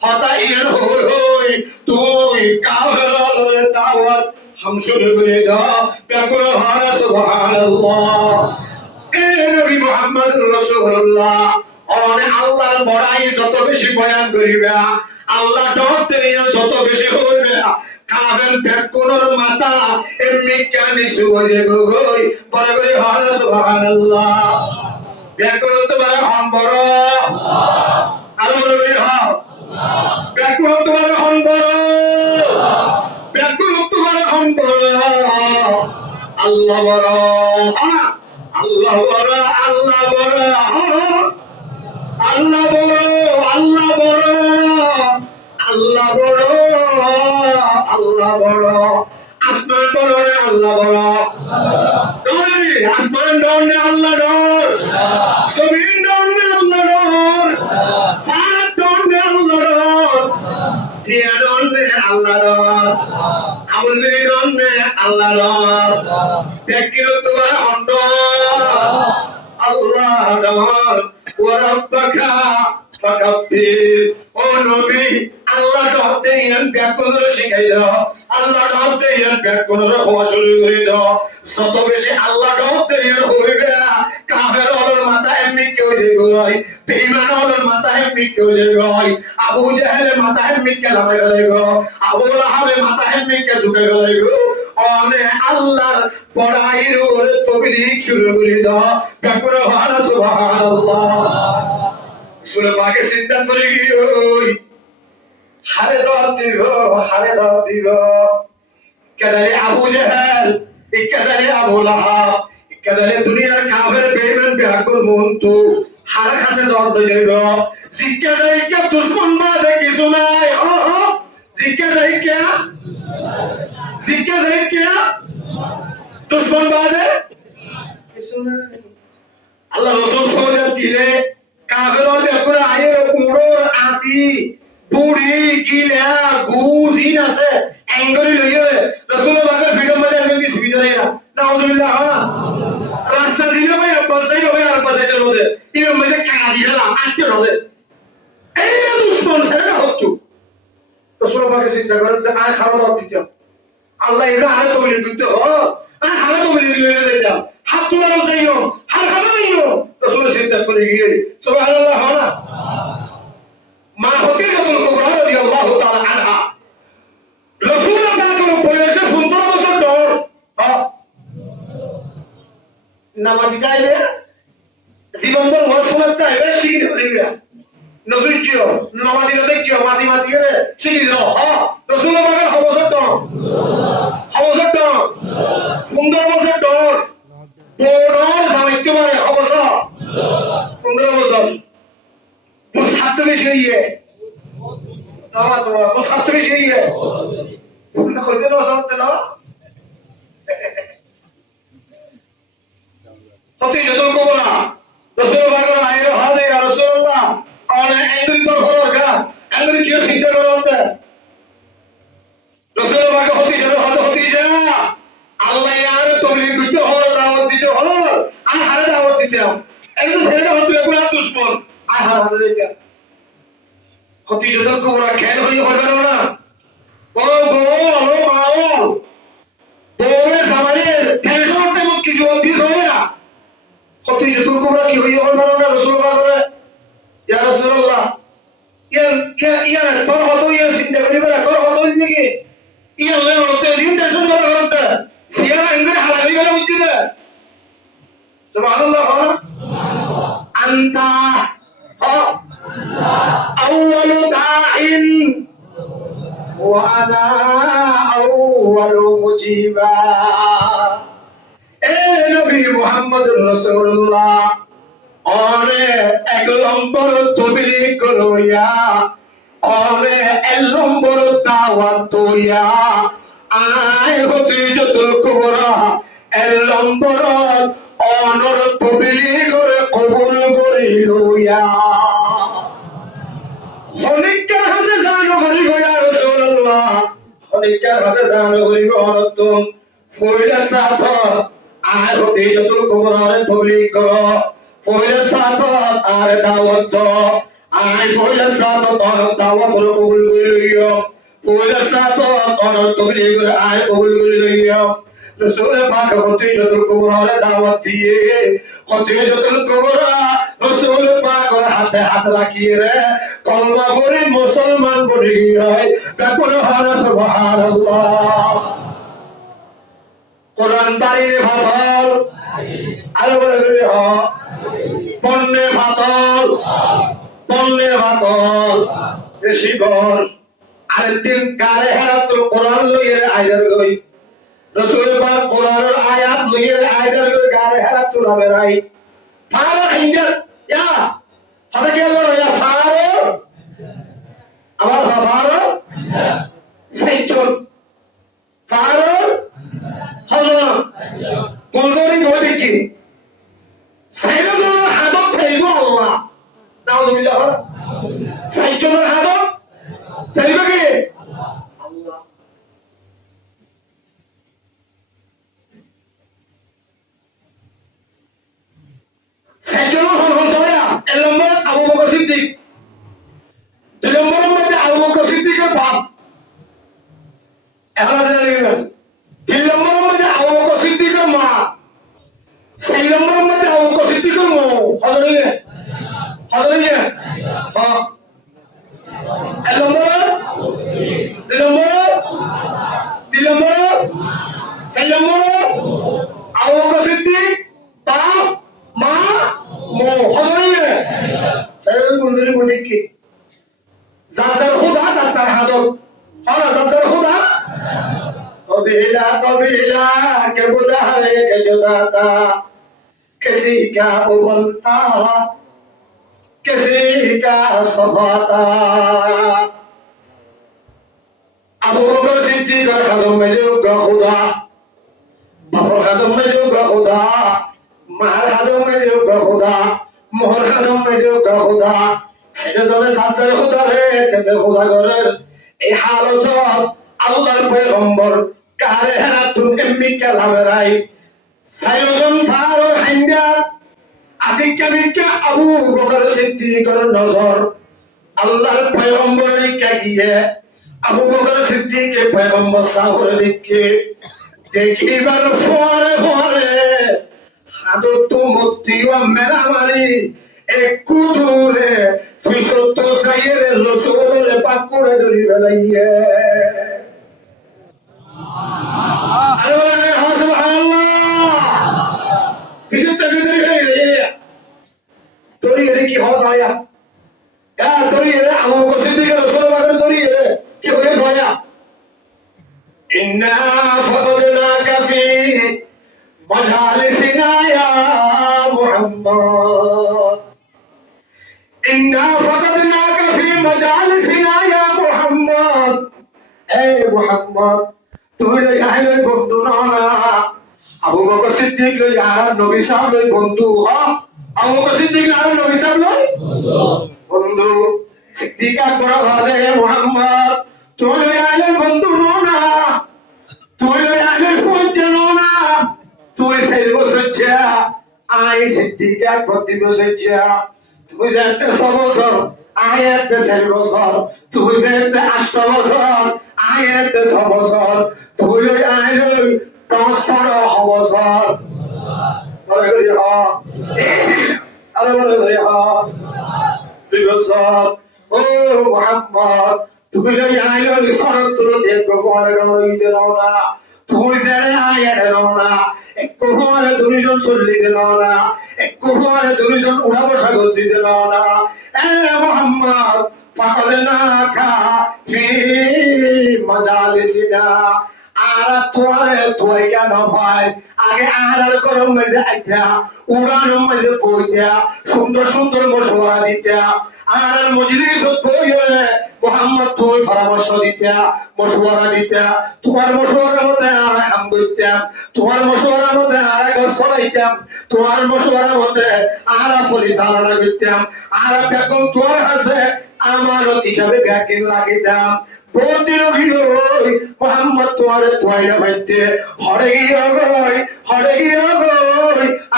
হতা ইন হই হই তুই কাফেরের দাওয়াত হাম শুরু করে দাও বেকুল হাল সুবহানাল্লাহ এ নবী মুহাম্মদুর রাসূলুল্লাহ আর আল্লাহর বড়াই যত বেশি বয়ান করিবা আল্লাহ ডরতে যত বেশি হইবে কাবেল বেকুলের মাথা এমনি কানি সুজে গই বলে বলে হাল সুবহানাল্লাহ বেকুল তোমার হন বড় আর বলে বলে হ্যাঁ বেকুল তোমার হন বড় বেকুল তোমার হন বড় আল্লাহ বড় আল্লাহ বড় আল্লাহ বড় আল্লাহ বড় আল্লাহ বড় আল্লাহ বড় আল্লাহ বড় আসমান বড় রে আল্লাহ বড় নরে আসমান ডরে আল্লাহ ডর জমিন ডরে আল্লাহ ডর ফাত ডরে আল্লাহ ডর দিয়া ডরে আল্লাহ ডর আমলে ডরে আল্লাহ ডর দেখিও তোমার হন্ড আল্লাহ ডর ওয়া রাব্বাকা ফাকাব্বির ও নবী আল্লাহ ডরতে ইয়ান ব্যাকুল শিখাই দাও আল্লাহ ডরতে ইয়ান ব্যাকুল হওয়া শুরু করে দাও যত বেশি আল্লাহ ডরতে ইয়ান হইবে কাফের ওর মাথা এমনি কেউ যে গই বেঈমান ওর মাথা এমনি কেউ যে গই আবু জাহেলের মাথা এমনি কে লাগাই গো আবু লাহাবের মাথা এমনি কে ঝুঁকে গেল গো অনে আল্লাহর বড়াইর ওরে তবলিগ শুরু করে দাও বেকুল হাল সুবহানাল্লাহ সুরে পাকে চিন্তা করে গিয়ে হারে দাওয়াত দিব কাজালে আবু জাহেল কাজালে আবু লাহাব কাজালে দুনিয়ার কাফের বেঈমান বেআকুল মন্তু হার কাছে দাওয়াত দেব জিজ্ঞা যাই কে দুশমন বাদে কিছু নাই জিজ্ঞা যাই কে দুশমন বাদে কিছু নাই আল্লাহ রাসূল ফৌজাত দিলে কাফেরর ব্যাপারে আয়ের উড়োর আতি বুড়ি গিলা গুজিন আছে অ্যাঙ্গলি লইয়ে রাসূলের বাগে ফ্রিডম মানে অ্যাঙ্গল দিছি ভিতরে না নাউজুবিল্লাহ হনা রাস্তা দিলে ভাই বাসাই ভাই আর বাসাই চলবে ইও মধ্যে কাকা দিলাম আজকে হবে এই দুশমন সেটা হতো রাসূলের বাগে চিন্তা করেন যে আয় খারাপ দিতে আল্লাহ এরা আরে তো বলে দিতে হ আয় খারাপ তো বলে দিলে যাও হাত তোলাও যাইও হাত হাতাইও রাসূলের চিন্তা করে গিয়ে সুবহানাল্লাহ হনা মা হকিকাতুল কুবরা রাদিয়াল্লাহু তাআলা আনহা রাসূল পাকের নামাজি যাইবে জীবনভর ওয়াজ শোনাতে আইবে শিখির করিবে নজর কিও নামাজি না দেখিও মাঝি মাঝি করে শিখি দাও হ্যাঁ রসুল পাকের হবসত সুন্দর বছর ডর বড়র সামিত্য মানে হবস 15 বছর তোর ছাত্র বেশি হইয়ে না তোমার তোর ছাত্র বেশি হইয়ে না কইতে না সাথে না হতে যতন কোবরা রাসূল পাকের আইলে হাদে ইয়া রাসূলুল্লাহ আনা আইদিন তোর ফরকা আঙ্গুর কি চিন্তা করতে রাসূল পাক হতে যত হতে যা আল্লাহ ইয়ার তবলিগ দিতে হলো দাওয়াত দিতে হলো আর হারে দাওয়াত দিতাম একদম ছেড়ে হতে পুরো দুশমন আর হার হাতে দিতে হতে যত কোবরা খেল হই হবে না ও গো ও মাও বউরে সামারে টেনশন করতে মুখ কিছু দিস হয় না হতে যত কোবরা কি হই হবে না রাসূল পাক ইয়া রাসূলুল্লাহ ইয়া তোর হতো ইয়া চিন্তা করিবে না তোর হতো নাকি ইয়া লয় হতে দিন টেনশন করে করতে সিয়া আঙ্গুর হালালি করে বুঝিতে সুবহানাল্লাহ সুবহানাল্লাহ আনতা আউয়ালু দাইন ওয়া আনা আউয়ালু মুজিবা এ নবী মুহাম্মদুর রাসূলুল্লাহ ওরে এক নম্বর তবলিগ করইয়া ওরে এক নম্বর দাওয়াত তোয়া আয় হতে যত কুবরা এক নম্বর অনর তবলিগ করে কবুল করে লইয়া হনিকার হাসে জানো হরি গোয়া রাসূলুল্লাহ হনিকার হাসে জানো হরি গোয়া নতুন ফয়লা সাথ আয় হতে যত কুবরা তবলিগ করো ফয়লা সাথ আর দাওয়াত আয় ফয়লা সাথ আর দাওয়াত কবুল করে লইয়া ফয়লা সাথ আর তবলিগ করে আয় কবুল করে লইয়া রাসূল পাক হতে যত কুবরা দাওয়াত দিয়ে হতে যত কুবরা রাসূল পাক হাতে হাত রাখিয়ে রে কলমা পড়ে মুসলমান বনে গিয়ে ব্যাকুল হয় সুবহানাল্লাহ কোরআন বাড়িয়ে ভাতল আরো বলে বলে হ পণ্যে ভাতল বেশি বল আরেকদিন কারে হারাতুল কোরআন লইয়ে আইজার গই রাসূল পাক কোরআনের আয়াত লইয়ে আইজার গই কারে হারাতুল আবেরাই ফারা হিন্দার ইয়া হাতে কে বলো ইয়া ফারো আবার ফারো সাইচল ফারো হলো কোনরি বলে কি সাইরো হাদত চাইবো আল্লাহ নাউযুবিল্লাহ সাইচল হাদত চাইবো কি আল্লাহ সাইচল হলো দয়া এক নম্বর আবু বকর সিদ্দিক দুই নম্বরের মধ্যে আবু বকর সিদ্দিকের বাপ এখন জানেন তিন নম্বরের মধ্যে আবু বকর সিদ্দিকের মা চার নম্বরের মধ্যে আবু বকর সিদ্দিকের মা হজরে হ্যাঁ এক নম্বর দুই নম্বর তিন নম্বর চার নম্বর আবু বকর সিদ্দিক বাপ মা মো হজরে সাইয়েদ গুলজারি বলে কি জাজার খুদা তার হাদত হলা জাজার খুদা कबीला के बुधारे के जुदाता किसी का उबलता किसी का सफाता अबू बकर सिद्दीक का कदम में जो खुदा बाबर कदम में जो खुदा महल कदम में जो खुदा मोहर कदम में जो खुदा সেটা জমে জাজার খুদা রে তেতে খুদা করে এই হালত আল্লাহর পয়গম্বর কারে হারাতুন এমনি কালামেরাই সাইয়দুন সারুল হাইন্দা আদিকা বিকা আবু বকর সিদ্দিকের নজর আল্লাহর পয়গম্বরের কে গিয়ে আবু বকর সিদ্দিকের পয়গম্বর সাহর দিকে দেখিবার ফরে হাদত মুতিওয়া মেরামারি একটু দূরে ফিসত সাইয়ের রসুলের পাক করে ধরি বেলাইয়ে সুবহানাল্লাহ مجالسنا يا محمد إنا فقدناك في مجالسنا يا محمد اے محمد তুমি লই আইলে বন্ধু না আবু বকর সিদ্দিক লই আর নবী সাহেব লই বন্ধু হ আবু বকর সিদ্দিক আর নবী সাহেব লই বন্ধু সিদ্দিক আকবর হলে মুহাম্মদ তুমি লই আইলে বন্ধু না তুমি লই আইলে ফুজ না তুমি সেই বসজ্জা আই সিদ্দিক আকবর দিবসজ্জা তুমি জানতে সবসর আয়াত সেই বছর তুমি জানতে 8 বছর আয়াত সবসর তুমি লই আইলে 10 বছর বলে করি হ আরে বলে করি হ দিবসর ও মুহাম্মদ তুমি লই আইলে সরত তুলো দেখো ফরে রইতে নাও না তুমি জানে আয়াত নাও না একটু ফরে দুইজন চল্লিতে নাও না একটু ফরে দুইজন উড়া বসা গদিতে নাও না এ মুহাম্মদ ফাকাদনাকা ফি মাজালিসিনা আর তোরে তোই কেন ভাই আগে আর গরম মেজে আইতা উড়ানো মেজে বইতা সুন্দর সুন্দর মশওয়ারা দিতা আর মজলিস বইয়ে মোহাম্মদ তুই পরামর্শ দিতা মশওয়ারা দিতা তোমার মশওয়ারা মতে আর হাম করতাম তোমার মশওয়ারা মতে আর গসলাইতাম তোমার মশওয়ারা মতে আর পরিচালনা করতাম আর বেগম তোর আছে আমানত হিসাবে ব্যাকিং লাগিতাম বন্দির গিয়ে মোহাম্মদ তোমারে তোয়াইরা বাইতে হরে গিয়ে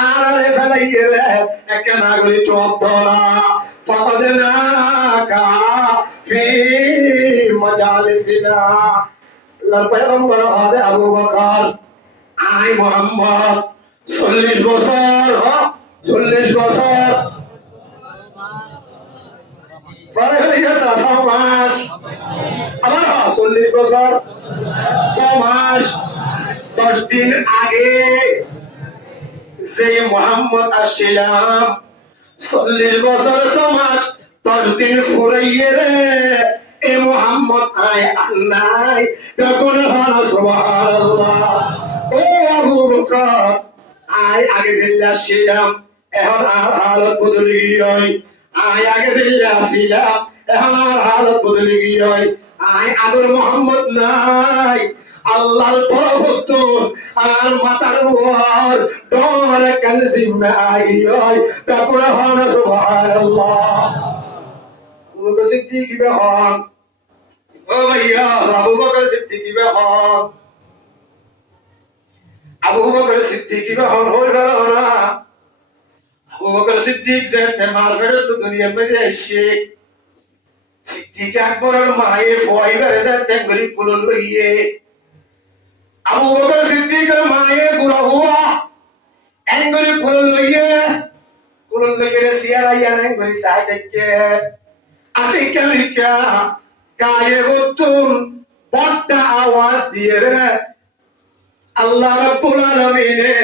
আর ফেলাই গেলে একে না করে চোদ্দ না ফাকাদনাকা ফি মাজালিসিনা আল্লাহর পয়গম্বর হযরত আবু বকর আই মুহাম্মদ 40 বছর 40 বছর পরে হলে এটা 6 মাস আবার 40 বছর 6 মাস 10 দিন আগে যে মুহাম্মদ আসছিলাম 40 বছর 6 মাস 10 দিন ফুরাইয়ে রে এ মুহাম্মদ আয় আল্লাহ তখন হলো সুবহানাল্লাহ ও আবু বকর আয় আগে জিল্লা আসছিলাম এখন আর হালত বদলে গিয়ে আয় আগে জিল্লা আসছিলাম এখন আমার হালত বদলে গিয়ে আয় আগর মুহাম্মদ নাই আল্লাহর তরফ তো আর মাতার উপর ডর কানসিম নাই তারপরে হন সুবহানাল্লাহ আবু বকর সিদ্দিক কি হন ও ভাইয়া আবু বকর সিদ্দিক কি হন আবু বকর সিদ্দিক কি হন হল না আবু বকর সিদ্দিক যে মারফের তো দুনিয়া মে এসে সিদ্দিক আকবরের মায়ে ফয়বারে যাতে গরি কুলন লইয়ে আবু বকর সিদ্দিকের মায়ে বুড়া হুয়া এঙ্গরি কুলন লইয়ে সিয়ারাইয়া এঙ্গরি সাই দেখে আতিকা লিখা গায়ে বতুন বড়টা আওয়াজ দিয়ে রে আল্লাহ রাব্বুল আলামিনে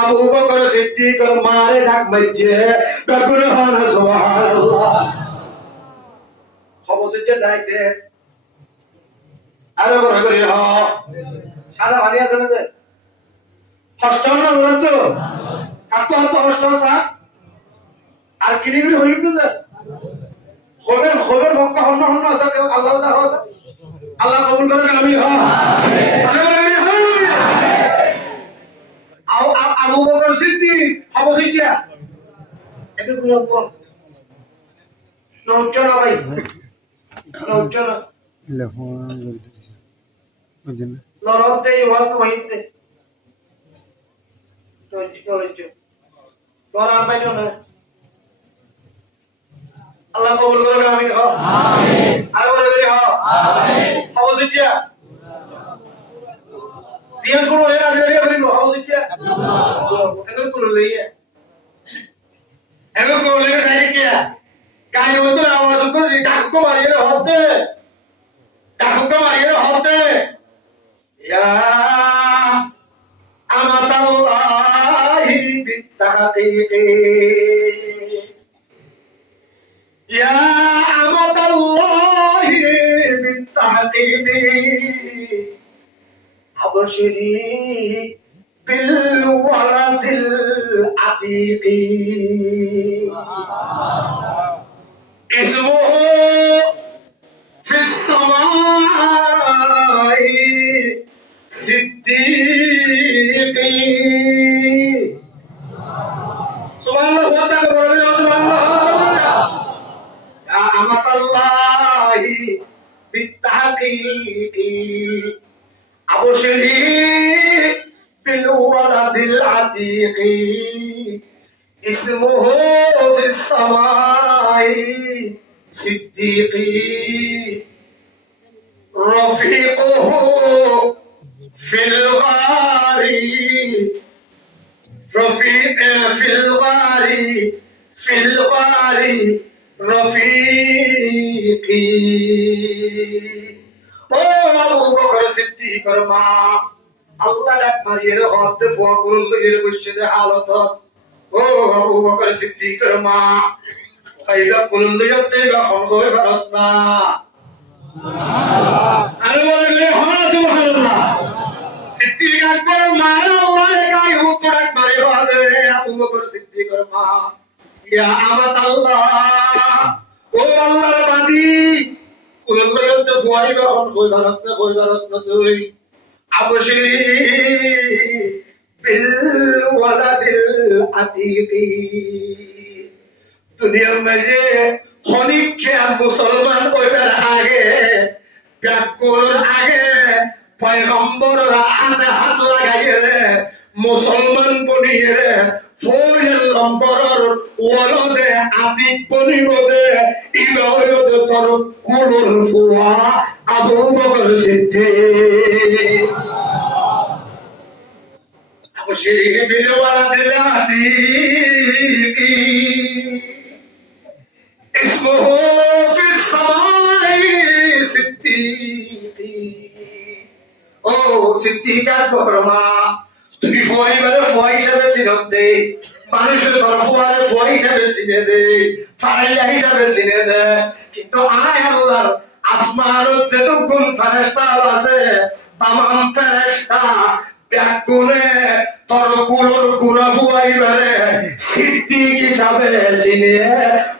আবু বকর সিদ্দিকের মারে ডাক মাইছে ডাকুন হন সুবহানাল্লাহ খবসে যাইতে আরে বড় করে হ সাদা ভালি আছে না যে হস্টন না বলেন তো কাতো হস্টন সা আর কিনিবি হইব না যে খবর মক্কা হন আছে আল্লাহ আছে আল্লাহ কবুল করে আমিন হ আমিন আবু বকর সিদ্দিক খবসে একটু গুরব নওটা না ভাই নওটা না লেফোন বুঝছেন লরতে ওয়াজ কইতে তো তোরা পাইলো না আল্লাহ কবুল করবে আমিন হ আমিন আর বলে দেরি হ আমিন খবসে জিয়ান শুনো এরা জিয়া করিল খবসে এখন কোন লইয়া এখন কোন লইয়া সাইড কি গায়ে মতো আওয়াজ করে ডাকু মারিয়ে হতে ইয়া আমাতাল্লাহি বিতাহদিকি ইয়া আমাতাল্লাহি বিতাহদিকি আবশিরি বিল ওয়াল العتيق اسمه في السماء صديقي سبحان الله سبحان الله يا أمة الله بالتحقيق أبشري بالولد العتيق اسمه في السماء صديقي رفيقه في الغار في الغار رفيقي ও আবু বকর সিদ্দিকের মা আল্লাহ ডাক মারিয়ে হতে ফোন করলো এর মসজিদে হালত ও আবু বকর সিদ্দিকের মা কাইবা করলো এতে এখন কই পারস না সুবহানাল্লাহ আরে বলে হনা সুবহানাল্লাহ সিদ্দিক আকবর মা আল্লাহ কাই হুত ডাক মারি হতে আবু বকর সিদ্দিকের মা ইয়া আমাত আল্লাহ ও আল্লাহর বান্দি কুলতে ফুয়াইবা এখন কই পারস না তুই أبشري بالولد العتيق দুনিয়ার মাঝে খনিককে মুসলমান হইবার আগে ব্যাকুলের আগে পয়গম্বরের হাতে হাত লাগাইয়ে মুসলমান বনিয়ে ফোরের নম্বরের ওলদে আতিক বনিবদে ইলয়দে তোর কুলুর ফুয়া আবু বকর সিদ্দিক أبشري بالولد العتيق اسمه في السماء صديقي ও সিদ্দিক আকবর মা তুমি ফুয়াই বলে ফুয়াই হিসাবে চিনত দে মানুষের তোর ফুয়াই হিসাবে চিনে দে ফারাইয়া হিসাবে চিনে দে কিন্তু আয় আল্লাহর আসমানের যতগুণ ফেরেশতা আছে तमाम ফেরেশতা ব্যাকুলে তোর কুলোর কুরা ফুয়াই বলে সিদ্দিক হিসাবে চিনে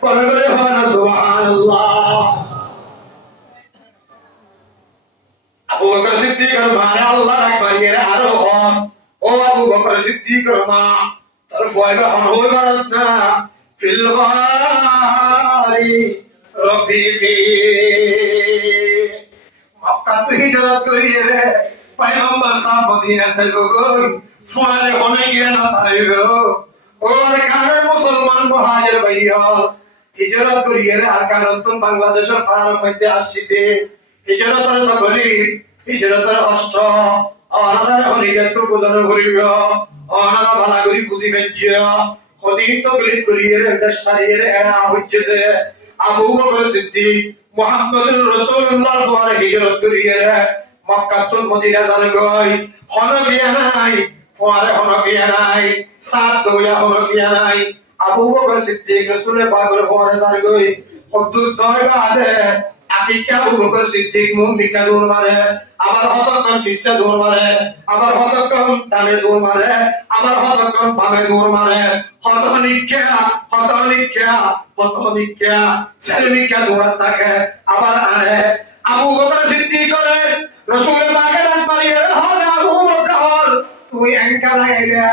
বলে হয় সুবহানাল্লাহ আবু বকর সিদ্দিকের মা আল্লাহ আকবার এর আরো হন ও আবু বকর সিদ্দিকের মা তোর ফুয়াইবা হন হই পারস না ফিল গারি রফিকি মক্কা তো হিজরত করিয়ে রে পয়গম্বর সাহেব মদিনা চলে গই ফুয়ারে হনে গিয়ে না তাইবো ওর কারণে মুসলমান মুহাজির ভাইয়া হিজরত করিয়ে রে আর কারণ তুমি বাংলাদেশের ফারার মধ্যে আসছিতে হিজরতের তকলি হিজরতের অষ্ট অনারা হলিকে তো বোঝানো করিব অনারা ভালো করি বুঝি বেজ্য খদি তকলিফ করিয়ে রে দেশ সারিয়ে রে এরা হচ্ছে যে আবু বকর সিদ্দিক মুহাম্মদুর রাসূলুল্লাহ ফুয়ারে হিজরত করিয়ে রে মক্কা তো মদিনা চলে গই হন বিয়া নাই ফুয়ারে হন বিয়া নাই সাত দইয়া হন বিয়া নাই আবু বকর সিদ্দিক রাসূলের পাকের ফুয়ারে চলে গই কুদ্দুস সাহেব আদে আতিকা আবু বকর সিদ্দিক মুমিকা দৌড় মারে আবার হতকন ফিসা দৌড় মারে আবার হতকন তানে দৌড় মারে আবার হতকন বামে দৌড় মারে হতনিকা সেলমিকা দৌড় থাকে আবার আরে আবু বকর সিদ্দিক করে রাসূলের পাকের ডাক মারিয়ে হযরত আবু বকর তুই এঙ্কা লাগাইলা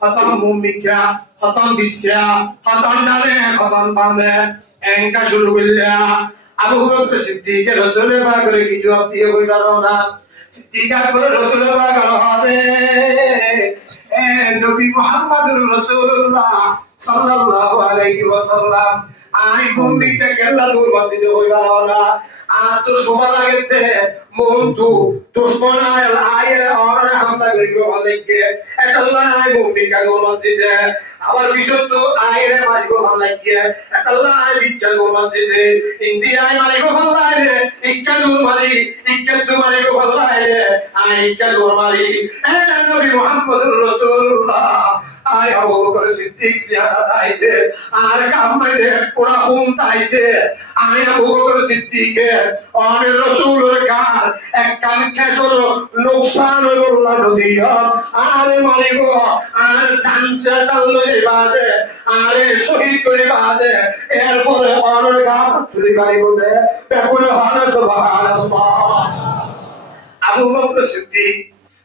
হতন মুমিকা হতন ফিসা হতন ডানে হতন বামে এঙ্কা শুরু করলা আবু বকর সিদ্দিক রাসূলের পাকের কি জবাব দিয়ে কই পারো না সিদ্দিক আকবর রাসূলের পাকের হাতে এ নবী মুহাম্মদুর রাসূলুল্লাহ সাল্লাল্লাহু আলাইহি ওয়াসাল্লাম আই মুমিকটা কেল্লা দূর বাতি দে কই পারো না আর তো শোভা লাগেতে মন্তু দুশমনায় আয়ের অরে হামলা করিব আলাইকে আল্লাহ আই মুমিকা দূর মসজিদে আবার বিশুদ্ধ আয়ের মারিব আলাইকে আল্লাহ আই বিচ্ছা দূর মসজিদে ইন্ডিয়ায় মারিব আলাইকে ইক্কা দূর মারিব আলাইকে আই ইক্কা দূর মারি এ নবী মুহাম্মদুর রাসূলুল্লাহ আয় আবু বকর সিদ্দিক জিয়াদা তাইতে আর কামাইতে পুরা হুম তাইতে আয় আবু বকর সিদ্দিকে অনের রাসূলের কার এক কান খেসর লোকসান হইল নদিয়া আর মালিক আর সানসা তাল্লে বাদে আরে শহীদ করে বাদে এরপরে অনের গাম তুলি বাড়ি বলে বেকুল হন সুবহানাল্লাহ আবু বকর সিদ্দিক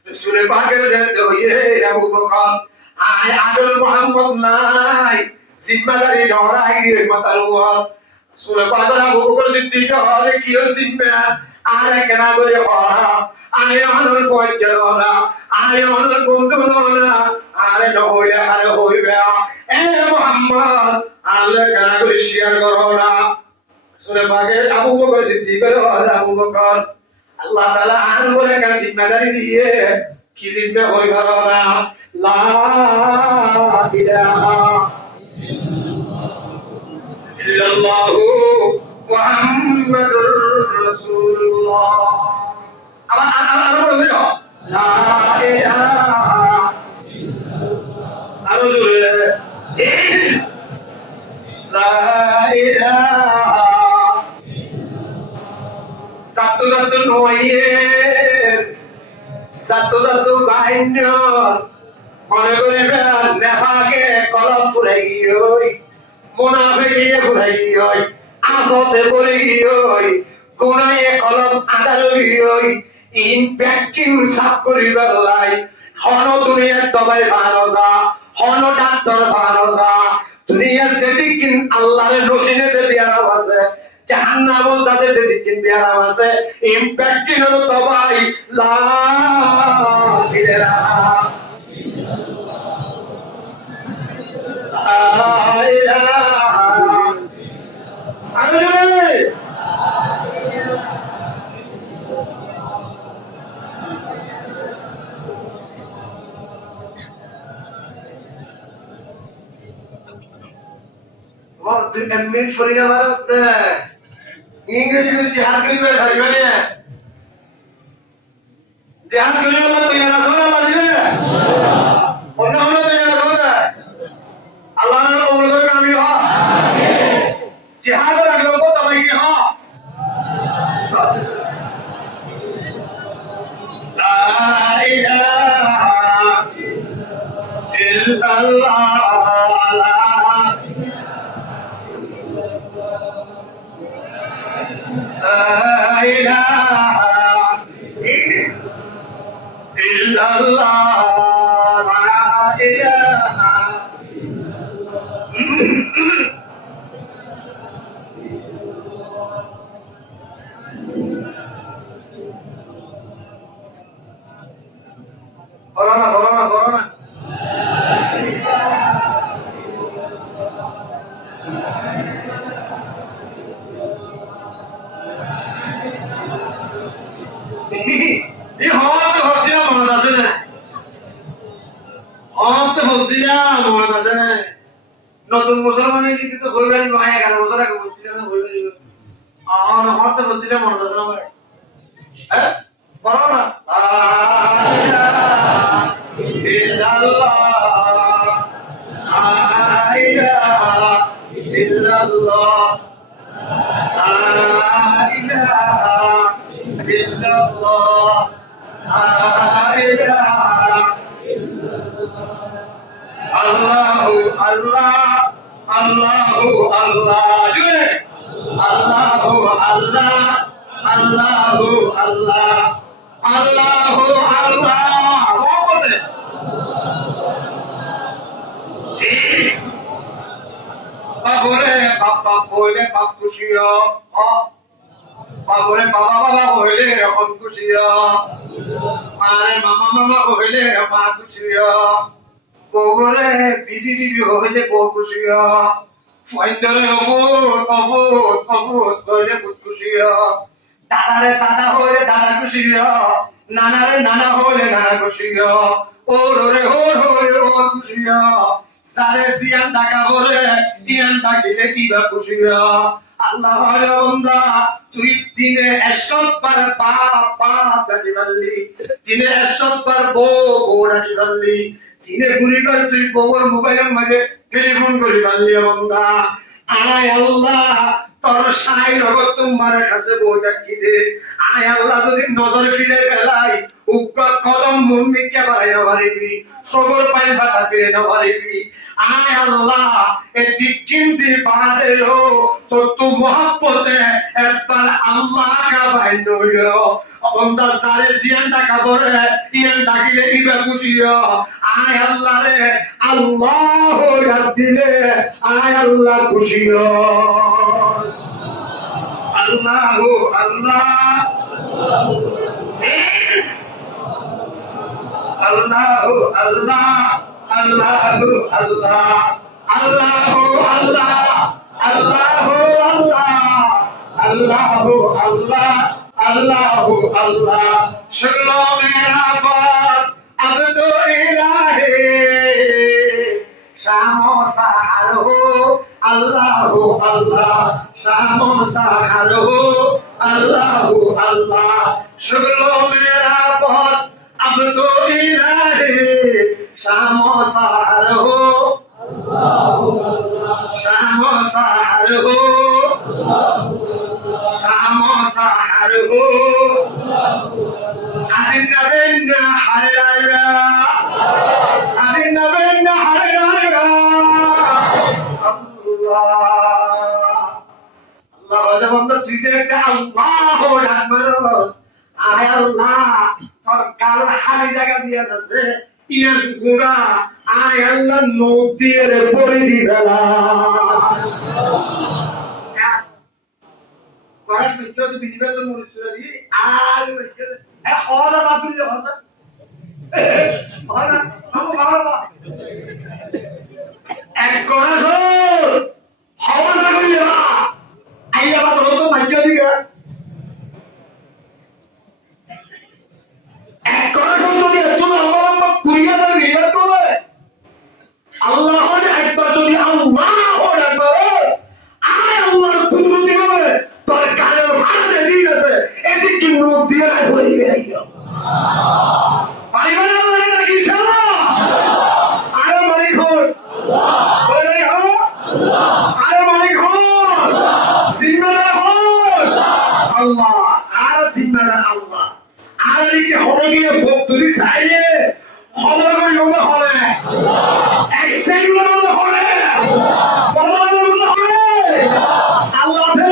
রাসূলের পাকের জানতে হইয়ে আবু বকর আয় আগল মোহাম্মদ নাই জিম্মাদারি ধরাই মাতার উপর রাসূলের পাকের আবু বকর সিদ্দিক হলে কি জিম্মা আর কেন করে হরা আয় অনর ফয়জরা আয় অনর বন্ধুরা আরে নহইলে আরে হইবে এ মোহাম্মদ আল্লাহ কেন করে শেয়ার করো না রাসূলের পাকের আবু বকর সিদ্দিকের হলে আবু বকর আল্লাহ তাআলা আন করে কাজ জিম্মাদারি দিয়ে কি জিম্মা হই করো না লা ইলাহা ইল্লাল্লাহু মুহাম্মাদুর রাসূলুল্লাহ আবার বলো লা ইলাহা ইল্লাল্লাহ আরো জোরে লা ইলাহা satu satu bahinyo mone kore nefake kolom furai giyoi munafiki furai giyoi asote pore giyoi gunaye kolom adaro giyoi infecting sab koribar lai hono duniyar tobai banosa hono doctor banosa duniyar sedikin allahre nosine de biara wase জাহান্নামও যাদের যেদিন বিয়ারা আছে ইমপ্যাক্টিং হলো তবাই লা ইলাহা ইল্লাল্লাহ আরে ও তুই এমনি ফরিয়া মারত ইংরেজি করে জিহাদ করিবার হারিবানে জিহাদ করিবার তো ইয়ানা সোনা লাগিলে অন্য অন্য তো ইয়ানা সোনা আল্লাহর ওমর আমি হ আমিন জিহাদ রাখলো তো তবে কি হ লা ইলাহা ইল্লাল্লাহ لا إله إلا الله لا إله Corona এই হতে হসিয়া মনে আছে না হতে হসিয়া মনে আছে না নতুন মুসলমানের দিকে তো হইবানি 11 বছর আগে বলছিলাম হইবানি আর হতে হসিয়া মনে আছে না ভাই হ্যাঁ বলো না ইল্লাল্লাহ লা ইলাহা ইল্লাল্লাহ লা ইলাহা ইল্লাল্লাহ Allahu Allah Allahu Allah jure Allahu Allah Allahu Allah Allahu Allah বলে বাবরে বাবা কইলে বাপ খুশিও বাবরে বাবা বাবা কইলে এখন খুশিও আরে মামা মামা কইলে মা খুশিও বউরে বিজি দিবি হইলে বউ খুশিও ফাইন্ডারে অফুত কইলে ফুট খুশিও দাদারে দাদা হইলে দাদা খুশিও নানারে নানা হইলে নানা খুশিও ওরে ওর খুশিও সারে সিয়ান টাকা বলে ইয়ান টাকিলে কিবা খুশিও আল্লাহ হলে বান্দা তুই দিনে 100 বার পাপ ডাকি বললি দিনে 100 বার বউ ডাকি বললি দিনে ঘুরিবার তুই বউর মোবাইলের মাঝে টেলিফোন করি বাল্লিয়া বন্ধা আয় আল্লাহ তোর সাই নগদ তোমার কাছে বউ দেখি দে আয় আল্লাহ যদি নজর ফিরে গেলাই উগ্র কদম মন মিকে বাড়াই না পারিবি সগর পাইল ভাতা ফিরে না পারিবি আয় আল্লাহ এদিক কিন্তি বাদে হো তোর তু মহব্বতে একবার আল্লাহ কা বাইন হইও বন্দা সারে জিয়ান টাকা বরে ইয়ান ডাকিলে ইবা খুশিও আয় আল্লাহ রে আল্লাহ ইয়াদ দিলে আয় আল্লাহ খুশিও আল্লাহ আল্লাহ আল্লাহ আল্লাহ আল্লাহ আল্লাহ আল্লাহ আল্লাহ আল্লাহ আল্লাহ আল্লাহ अल्लाह अल्लाह सुन लो मेरा बस अब तो इलाही शामो सहार हो अल्लाह अल्लाह शामो सहार हो अल्लाह अल्लाह सुन लो मेरा बस अब तो इलाही शामो सहार हो अल्लाह अल्लाह शामो सहार हो शामो सहार हो अजिंदा बिन्ना हराया अजिंदा बिन्ना हराया अल्लाह अल्लाह जब हम तो चीजें का अल्लाह हो डरमरोस आय अल्लाह और काल हाली जगह दिया नसे ये गुरा आय अल्लाह नोटी रे बोली दी भला Koraş bekliyordu bilmiyordum onu söyledi. Ağabey bekliyordu. Havada bakıyor Hasan. Bana ama bak. Koraş ol. Havada bakıyor. Ayya bak onu bakıyor ya. Koraş ol diye tu lamba kuriya da bilir kolu. Allah'u ekber dedi Allahu ekber. Ay Allah'ın kudreti var. তোর কালের ফাড়ে দিন আছে এটি কি note দিয়ে হয়ে গেল পাইবেন আল্লাহ নাকি ইনশাআল্লাহ আরে মালিক হন বলে হো আরে মালিক হন জিম্মাদার হন আল্লাহ আর জিম্মাদার আল্লাহ আর কি হবে গিয়ে সব তুলি চাইলে হবে কই হবে হবে এক সেকেন্ডের মধ্যে হবে বলার মধ্যে হবে আল্লাহ আছে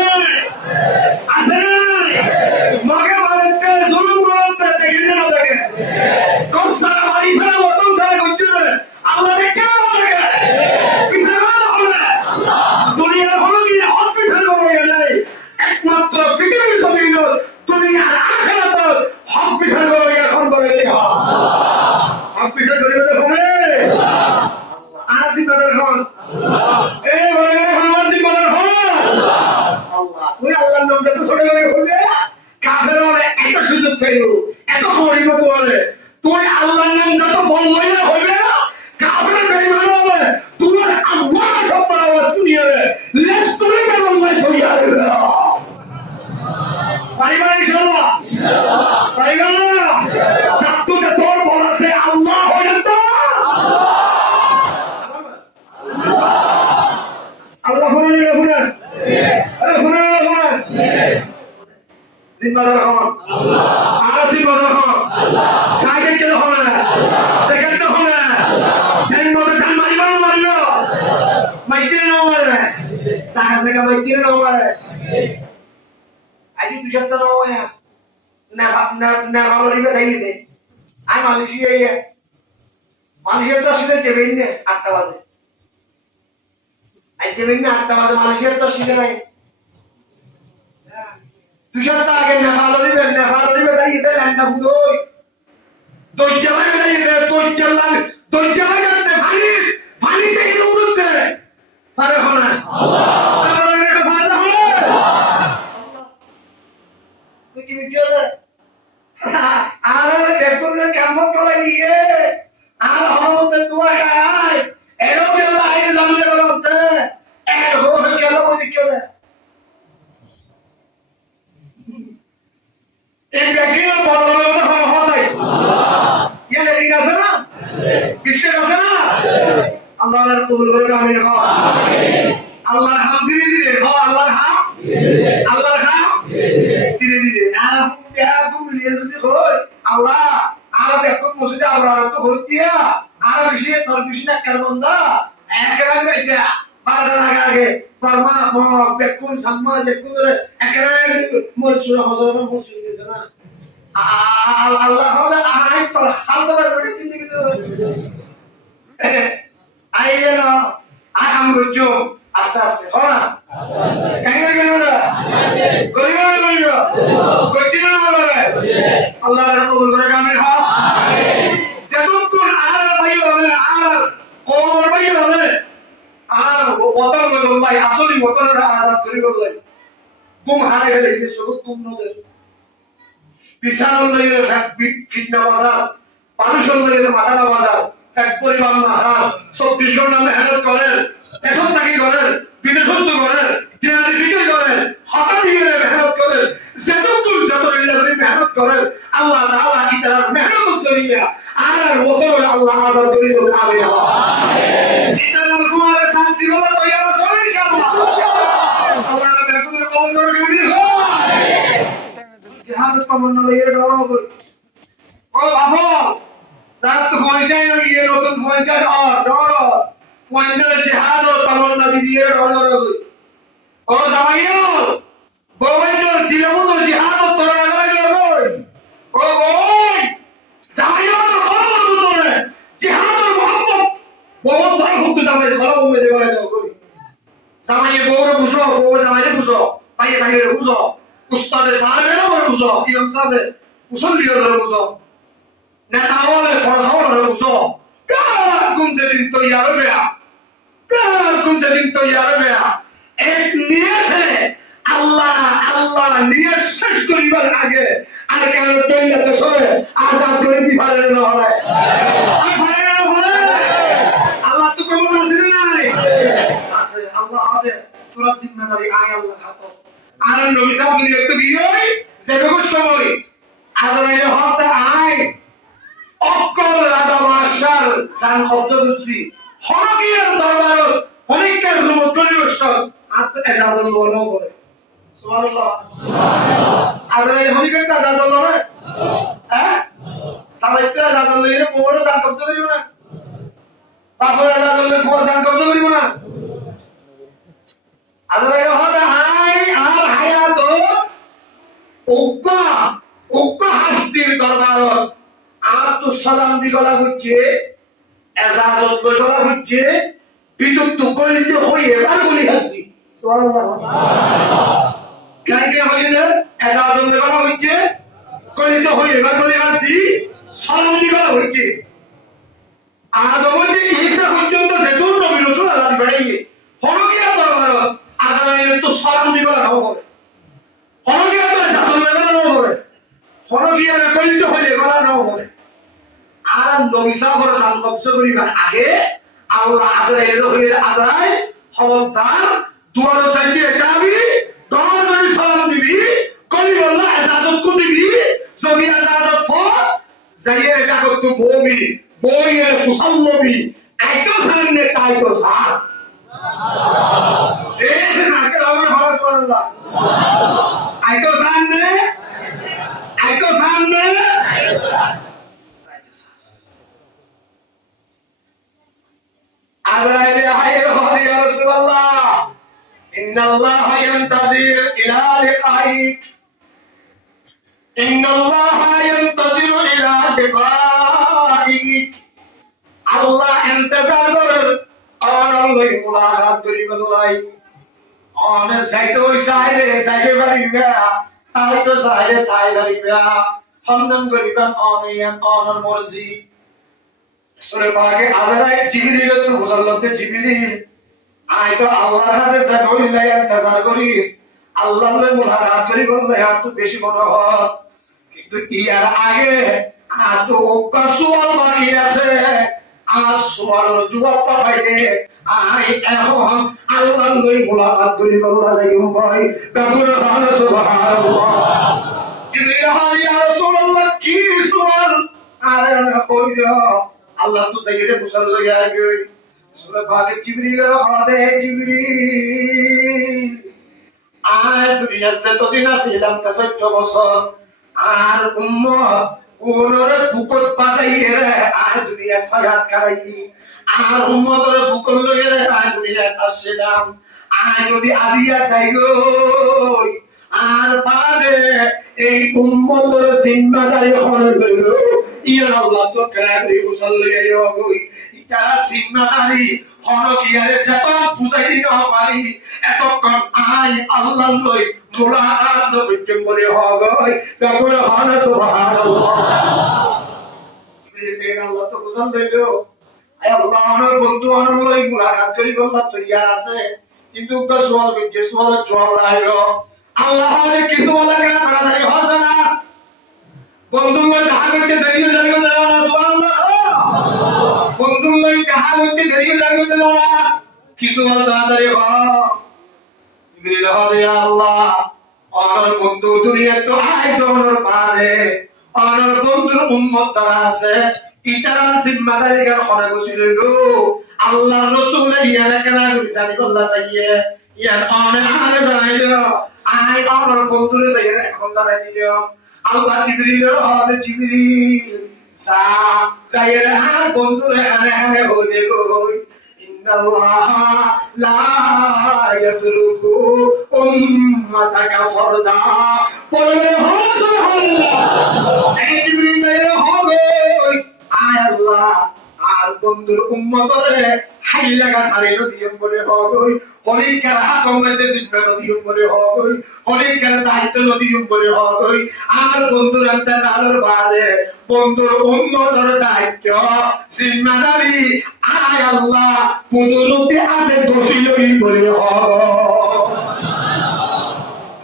এত গরিব বলে তুই আল্লাহর নাম যত বললেই হবে না কাফের বেঈমান হবে তুই আল্লাহ সত্তার আওয়াজ শুনিয়ে লেস তুই কেন বললে তুই আর পাইবা ইনশাআল্লাহ পাইবা সাতুতে তোর বলাছে আল্লাহ হয়ে তো আল্লাহ শুনুন জিম্মাদার হন আল্লাহ আর জিম্মাদার হন আল্লাহ সাইকেল কে হন দেখেন তো হন দেন মত ডান মারিবা মারিও মাইতে না মারে সাকা সাকা মাইতে না মারে আজ তুই সত্য না হয় না ভালো রিবে দেই দে আই মালয়েশিয়া তো আসলে যাবেন না 8টা বাজে আজ যাবেন না 8টা বাজে মালয়েশিয়া তো আসলে নাই দুশত আগে নেভালরি দাইতে ল্যান্ডা বুদই দইজামাই দাইতে দইজামাই করতে পানি থেকে উড়তে পারে হনা আল্লাহ আমারে কা ফাজা হলো আল্লাহ তুই কি বিজয় আর দেখো কেমন করে দিয়ে আর হমতে তোমার খায় এরো গেল আইরে জানলে করতে এক হো গেল বুঝি কি দে এই ব্যক্তির বদলে হয় ইয়া লেগে গেছে না বিশ্বাস আছে না? আল্লাহ কবুল করুন, আমিন। আল্লাহর হাম ধীরে ধীরে, আল্লাহর হাম, আল্লাহর হাম ধীরে ধীরে। আল্লাহ আর দেখুন মসজিদে আমরা তো হইতিয়া আর বেশি তোর বেশি না কার বন্ধা একেবারে এটা 12টার আগে ফরমা বেকুন সাম্মা দেখুন একেবারে মরচুরা হজর মসজিদ দিছে না। আল্লাহ হলে আই তোর হাল ধরে বলে জিন্দগি আইয়ে না আই হাম গজো আস্তে আস্তে হনা কেন কেন না কইও কইও কইতে না বলে আল্লাহ কবুল করে, আমিন। যতক্ষণ আর ভাই হবে আর কোমর ভাই হবে আর ওতন বললাই আসলে ওতনের আজাদ করি বললাই তুম হারে গেলে যে শুধু তুম নদের বিশাল লইরে ফিটনা বাজার মানুষের লইরে মাথা না বাজার এক পরিবার না হার 24 ঘন্টা মেহনত করেন, দেশত থাকি করেন, বিদেশত করেন, দিনারি ফিকির করেন, হঠাৎ দিয়ে মেহনত করেন, যতক্ষণ যত রিলাবরি মেহনত করেন আল্লাহ তাআলা কি তার মেহনত করিয়া আর ওতন আল্লাহ আজাদ করি বলে, আমিন। ইতালাল ফুয়ারে শান্তি বলা তো ইয়া রাসূল ইনশাআল্লাহ আল্লাহ বেকুনের কবুল করে, আমিন। জিহাদ তামান্না লইরে দৌড় কর ও বাবা তার তো পয়সা নাই ইয়ে নতুন পয়সা আর দৌড় পয়সা জিহাদ তামান্না দিয়ে দৌড় কর ও জামাইও বউয়ের দিলে মতো জিহাদ তোর লাগাই দৌড় ও বই জামাইও খবর তোরে জিহাদ মোহাম্মদ বউ ধর হুক জামাই খলা বউ মে করে দাও করি জামাইয়ে বউরে বুঝো বউ জামাইরে বুঝো ভাইয়ে ভাইরে বুঝো উস্তাদে তালেবেরা বলে বুঝো ইমাম সাহেব মুসল্লিও ধরে বুঝো নেতা বলে ফরসাও ধরে বুঝো কাকুম যেদিন তৈয়ার হবে কাকুম যেদিন তৈয়ার হবে এক নিয়েছে আল্লাহ আল্লাহ নিয়ে শেষ করিবার আগে আর কেন তৈয়াতে সবে আজাদ করে দি পারে না হয় আল্লাহ তো কেমন আছে নাই আছে আল্লাহ আছে তোরা জিম্মেদারি আয় আল্লাহ হাত আর নবী সাহেব নিয়ে একটু গিয়ে যেটুকু সময় আজরাইল হতে আয় অক্কল রাজা মাশাল সান কবজ করছি হরকিয়ার দরবারত অনেকের রুমত পরিবেশন আত এজাজত বর্ণ করে সুবহানাল্লাহ সুবহানাল্লাহ আজরাইল হরিকের এজাজত না হ্যাঁ সাবাইতে এজাজত লইরে পরে সান কবজ করিব না বাপরে এজাজত লইরে পরে সান কবজ করিব না আজরাইল হতে আয় আর হায়াত উক্কা হাসতির দরবারত আর তো সালাম দি গলা হচ্ছে এজাজত বই গলা হচ্ছে বিদ্যুৎ কইতে হই এবার বলি আসছি সুবহানাল্লাহ সুবহানাল্লাহ কেন কে হইলে এজাজত বই গলা হচ্ছে কইতে হই এবার বলি আসছি সালাম দি গলা হচ্ছে আদমতে ঈসা পর্যন্ত যেতুন নবী রাসূল আল্লাহ বাড়াইয়ে হরকিয়া দরবারত আজরাইল তো সালাম দি গলা নাও করে হরকিয়া তো এজাজত বই গলা নাও করে হরকিয়া কইতে হইলে গলা নাও করে আর নবী সাহেবের সান কবজ করিবার আগে আল্লাহ আজরাইল হইলে আজরাইল খবরদার দুয়ার চাইতে যাবি দর নবী সালাম দিবি কলি আল্লাহ ইজাজত কো দিবি যদি ইজাজত ফস যাইয়ে এটা করতে বমি বইয়ে ফুসাল্লবি আইতো সামনে তাইতো সার সুবহানাল্লাহ এই না কে আমরা ভালো সুবহানাল্লাহ সুবহানাল্লাহ আইতো সামনে আজরাইল হায়র হদি ইয়া রাসূলুল্লাহ ইন্নাল্লাহা ইয়ান্তাজির ইলা লিকাইক ইন্নাল্লাহা ইয়ান্তাজিরু ইলা লিকাইক আল্লাহ ইন্তজার করে অনলই মুলাকাত করিবেন লাই অন যাইতে ওই সাইরে বাড়িবা তাই তো সাইরে তাই বাড়িবা খন্দন করিবেন অনর মর্জি সূরা পাকে আজরাইল জিবরিল তো বুঝালতে জিবরিল আই তো আল্লাহর কাছে সাবুল্লাহ ইন্তজার করি আল্লাহর মুলাকাত করি বললে আর তো বেশি বড় হয় কিন্তু ইয়ার আগে আর তো কসুয়াল বাকি আছে আর সুবহানাল্লাহ জবাব পাইতে আই এখন আল্লাহর মুলাকাত করি বললা যাইও ভাই তারপরে সুবহানাল্লাহ জিবরিল ইয়া রাসূলুল্লাহ কি সুবহান আরে না কই দাও আল্লাহ তো সাইয়েদে ফুসাল লগে আগে সূরা পাকে জিবরিলের হাতে জিবরিল আর দুনিয়া সে তো দিন ছিলাম 64 বছর আর উম্মত কোনরে বুকত পাসাইয়ে রে আর দুনিয়া ফায়াত কারাই আর উম্মতরে বুকত লগে রে আর দুনিয়া আসছিলাম আর যদি আজিয়া চাইগো আর বাদে এই উম্মতর জিম্মাদারি হলো হলো ইয়া আল্লাহ তো কারি মুসাল্লি গই ইতা জিম্মাদারি হলো কি আরে যত বুঝাই না পারি এতক্ষণ আই আল্লাহ লই মুরাদ বিজম বলে হয় তারপরে হয় সুবহানাল্লাহ ইবলিস আল্লাহ তো বুঝান দিলো আয় আল্লাহ আমার বন্ধু আমার লই মুরাদ করি বললা তো ইয়ার আছে কিন্তু একটা সওয়াল যে সওয়ালের জবাব রাইলো আল্লাহ অনেক কিছু বলা কেন তাড়াতাড়ি হচ্ছে না বন্ধুর লই দেখা করতে দেরি হয়ে যাবে না সুবহানাল্লাহ বন্ধুর লই দেখা করতে দেরি হয়ে যাবে না কিছু বলা তাড়াতাড়ি হ জিবরিল হদে আল্লাহ অনর বন্ধু দুনিয়া তো আইছে অনর পারে অনর বন্ধুর উম্মত তারা আছে ইতারা জিম্মাদারি কার খরা গছিল আল্লাহর রাসূল ইয়ানা কেন করি জানি আল্লাহ সাইয়ে ইয়ান অনে আরে জানাইলো আই আমার বন্ধুরে যাইরা এখন জানাই দিল আল্লাহ জিবরিলের হাতে জিবরিল সা যাইরা বন্ধুরে আরে আরে হইবে কই ইন্নাল্লাহ লা ইয়াতরুকু উম্মাতাকা ফরদা বলে সুবহানাল্লাহ এই জিবরিল যাইরা হবে আয় আল্লাহ আর বন্ধুর উম্মতরে হাই লাগা সারে নদিয়ম বলে হগই অনেকের হাকম মধ্যে জিম্মা নদিয়ম বলে হগই অনেকের দায়িত্ব নদিয়ম বলে হগই আর বন্ধুর ইন্তেকালের বাদে বন্ধুর উম্মতর দায়িত্ব জিম্মাদারি আয় আল্লাহ কুদরতি আদে দোষিলই বলে হগ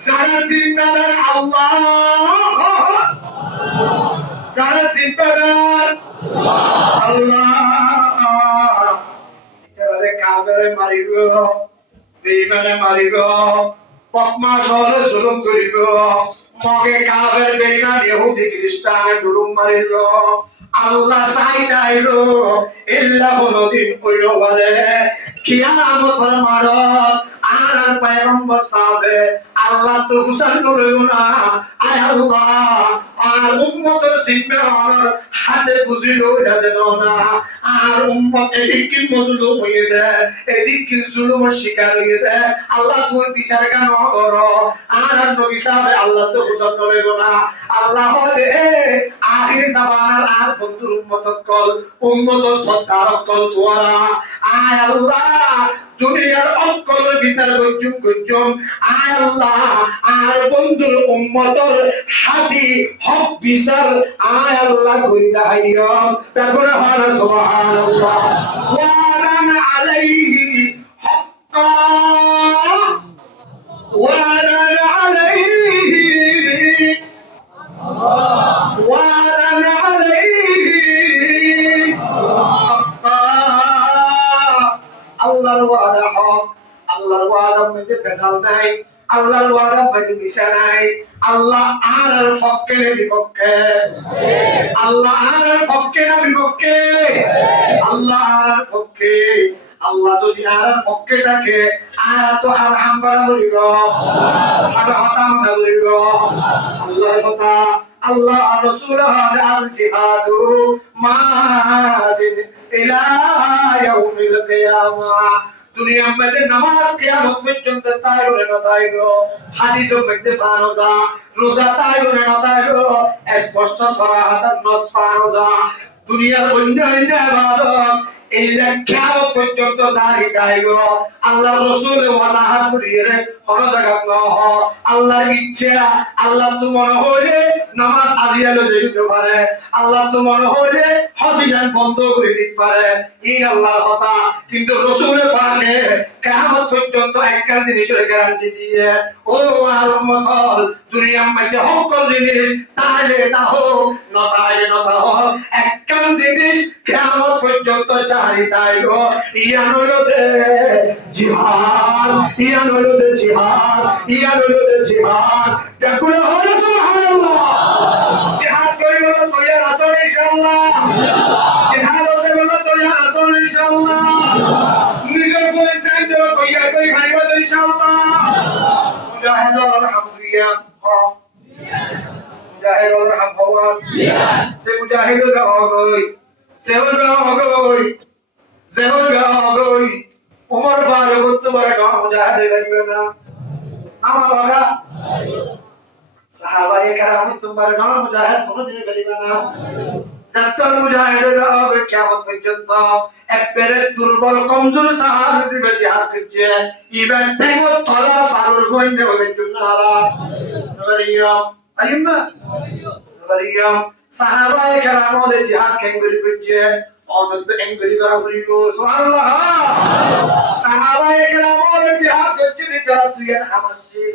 যারা জিম্মাদার আল্লাহ যারা জিম্মাদার আল্লাহ ইতারে কাবেরে মারিব বেঈমানে মারিব পকমা সরে জুলুম করিব মগে কাবের বেঈমান ইহুদি খ্রিস্টানে জুলুম মারিব আল্লাহ চাইতাইলো ইল্লা কোনদিন কইলো বলে কিয়ামতের মারত আর পয়গম্বর সাহেবে আল্লাহ তো হুসাইন করিল না আয় আল্লাহ আর উম্মতের জিম্মাদার হাতে বুঝিল যাবে না আর উম্মত এদিকে মজলুম হয়ে যায় এদিকে জুলুমের শিকার হয়ে যায় আল্লাহ তুই বিচার কেন করো আর নবী সাহেব আল্লাহ তো হুসাইন করিল না আল্লাহ হলে আখির জামানার আর বন্ধুর উম্মত কল উম্মত সত্তার কল তোরা আয় আল্লাহ দুনিয়ার অকল বিচার গজ্জুম আয় আল্লাহ আর বন্ধুর উম্মতর হাতি হক বিচার আয় আল্লাহ কইরা আইয়া তারপরে হয় সুবহানাল্লাহ ওয়ালান আলাইহি হাক্কা ওয়ালান আলাইহি ওয়ালান আলাইহি হাক্কা আল্লাহর ওয়াদা হক আল্লাহর ওয়াদা মধ্যে ফেসাল নাই আল্লাহর ওয়াদা মধ্যে মিশা নাই আল্লাহ আর পক্ষে বিপক্ষে আল্লাহ আর পক্ষে না বিপক্ষে আল্লাহ আর পক্ষে আল্লাহ যদি আর পক্ষে থাকে আর তো আর হামবারা করিব আর হতাম না করিব আল্লাহর কথা আল্লাহ রাসূল আল জিহাদু মাজিন ইলা ইয়াউমিল কিয়ামাহ দুনিয়ার মধ্যে নামাজ কিয়ামত পর্যন্ত তাইরে না তাইরো হাদিসের মধ্যে পাওয়া যায় রোজা তাইরে না তাইরো স্পষ্ট সরাহাতান নস পাওয়া যায় দুনিয়ার অন্য ইবাদত ইল্লা কিয়ামত পর্যন্ত জারি তাইরো আল্লাহর রাসূল ওয়াজাহাত করিয়ে কোন জায়গা না হ আল্লাহর ইচ্ছা আল্লাহ তো মনে হইলে নামাজ আজিয়ালে যেতে পারে আল্লাহ তো মনে হইলে হজিয়ান বন্ধ করে দিতে পারে এই আল্লাহর কথা কিন্তু রাসূলের পাকে কিয়ামত পর্যন্ত একটা জিনিসের গ্যারান্টি দিয়ে ও আর উম্মত দুনিয়ার মধ্যে সকল জিনিস তাইলে তা হোক না তাইলে না তা হোক একটা জিনিস কিয়ামত পর্যন্ত জারি তাইলো ইয়ান হলো জিহাদ ইয়ান হলো জিহাদ ইয়ান হলো জিহাদ দেখুন হলো সুবহানাল্লাহ জিহাদ করিব তো তৈয়ার আছো ইনশাআল্লাহ জিহাদ ইনশাআল্লাহ মুজাহিদ আলহামদুলিল্লাহ মুজাহিদ আলহামদুলিল্লাহ সে মুজাহিদ গাওই সেও গাওই সেও গাওই উমর ফারুক তোমার গাও মুজাহিদ গাইবে না নামা দাদা সাহাবায়ে কেরাম তোমার গাও মুজাহিদ কোনদিন গাইবে না সত্তর মুজাহিদরা হবে কিয়ামত পর্যন্ত একবারে দুর্বল কমজোর সাহাবী হিসেবে জিহাদ করছে ইবান ভেঙে তলা পারুল হইনে হবে জুনারা নবরিয়াম আইনা নবরিয়াম সাহাবায়ে কেরাম ওলে জিহাদ কেঙ্গরি করছে অনন্ত এঙ্গরি করা হইব সুবহানাল্লাহ সাহাবায়ে কেরাম ওলে জিহাদ করছে তারা দুইয়ান হামাসি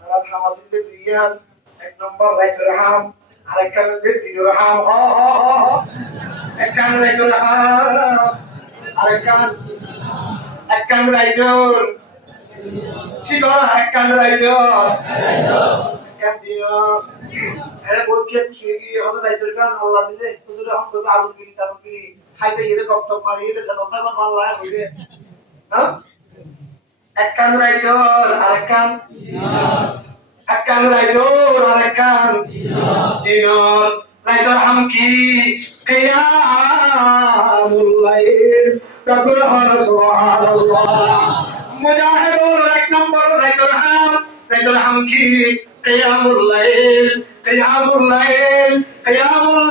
তারা হামাসিতে দুইয়ান এক নম্বর রাইতুর হাম আরেকখান তিনুর হাম একখান রাইতুর হাম আরেকখান রাইতুর শিগর একখান রাইতুর একখান দিও এরা বহুত কি শুই কি আমাদের রাইতুর কান আল্লাহ দিলে হুজুর হাম তো আবু বিলি তাবু বিলি খাইতে গিয়ে কপ্তক মারি এলে সাদা কোন আল্লাহ হইবে হ্যাঁ একখান রাইতুর আরেকখান akan raidur akan dinor raidur hamki qiyamul lail kabulhan subhanallah mujahidun ek number raidur hamki qiyamul lail qiyamul lail qiyamul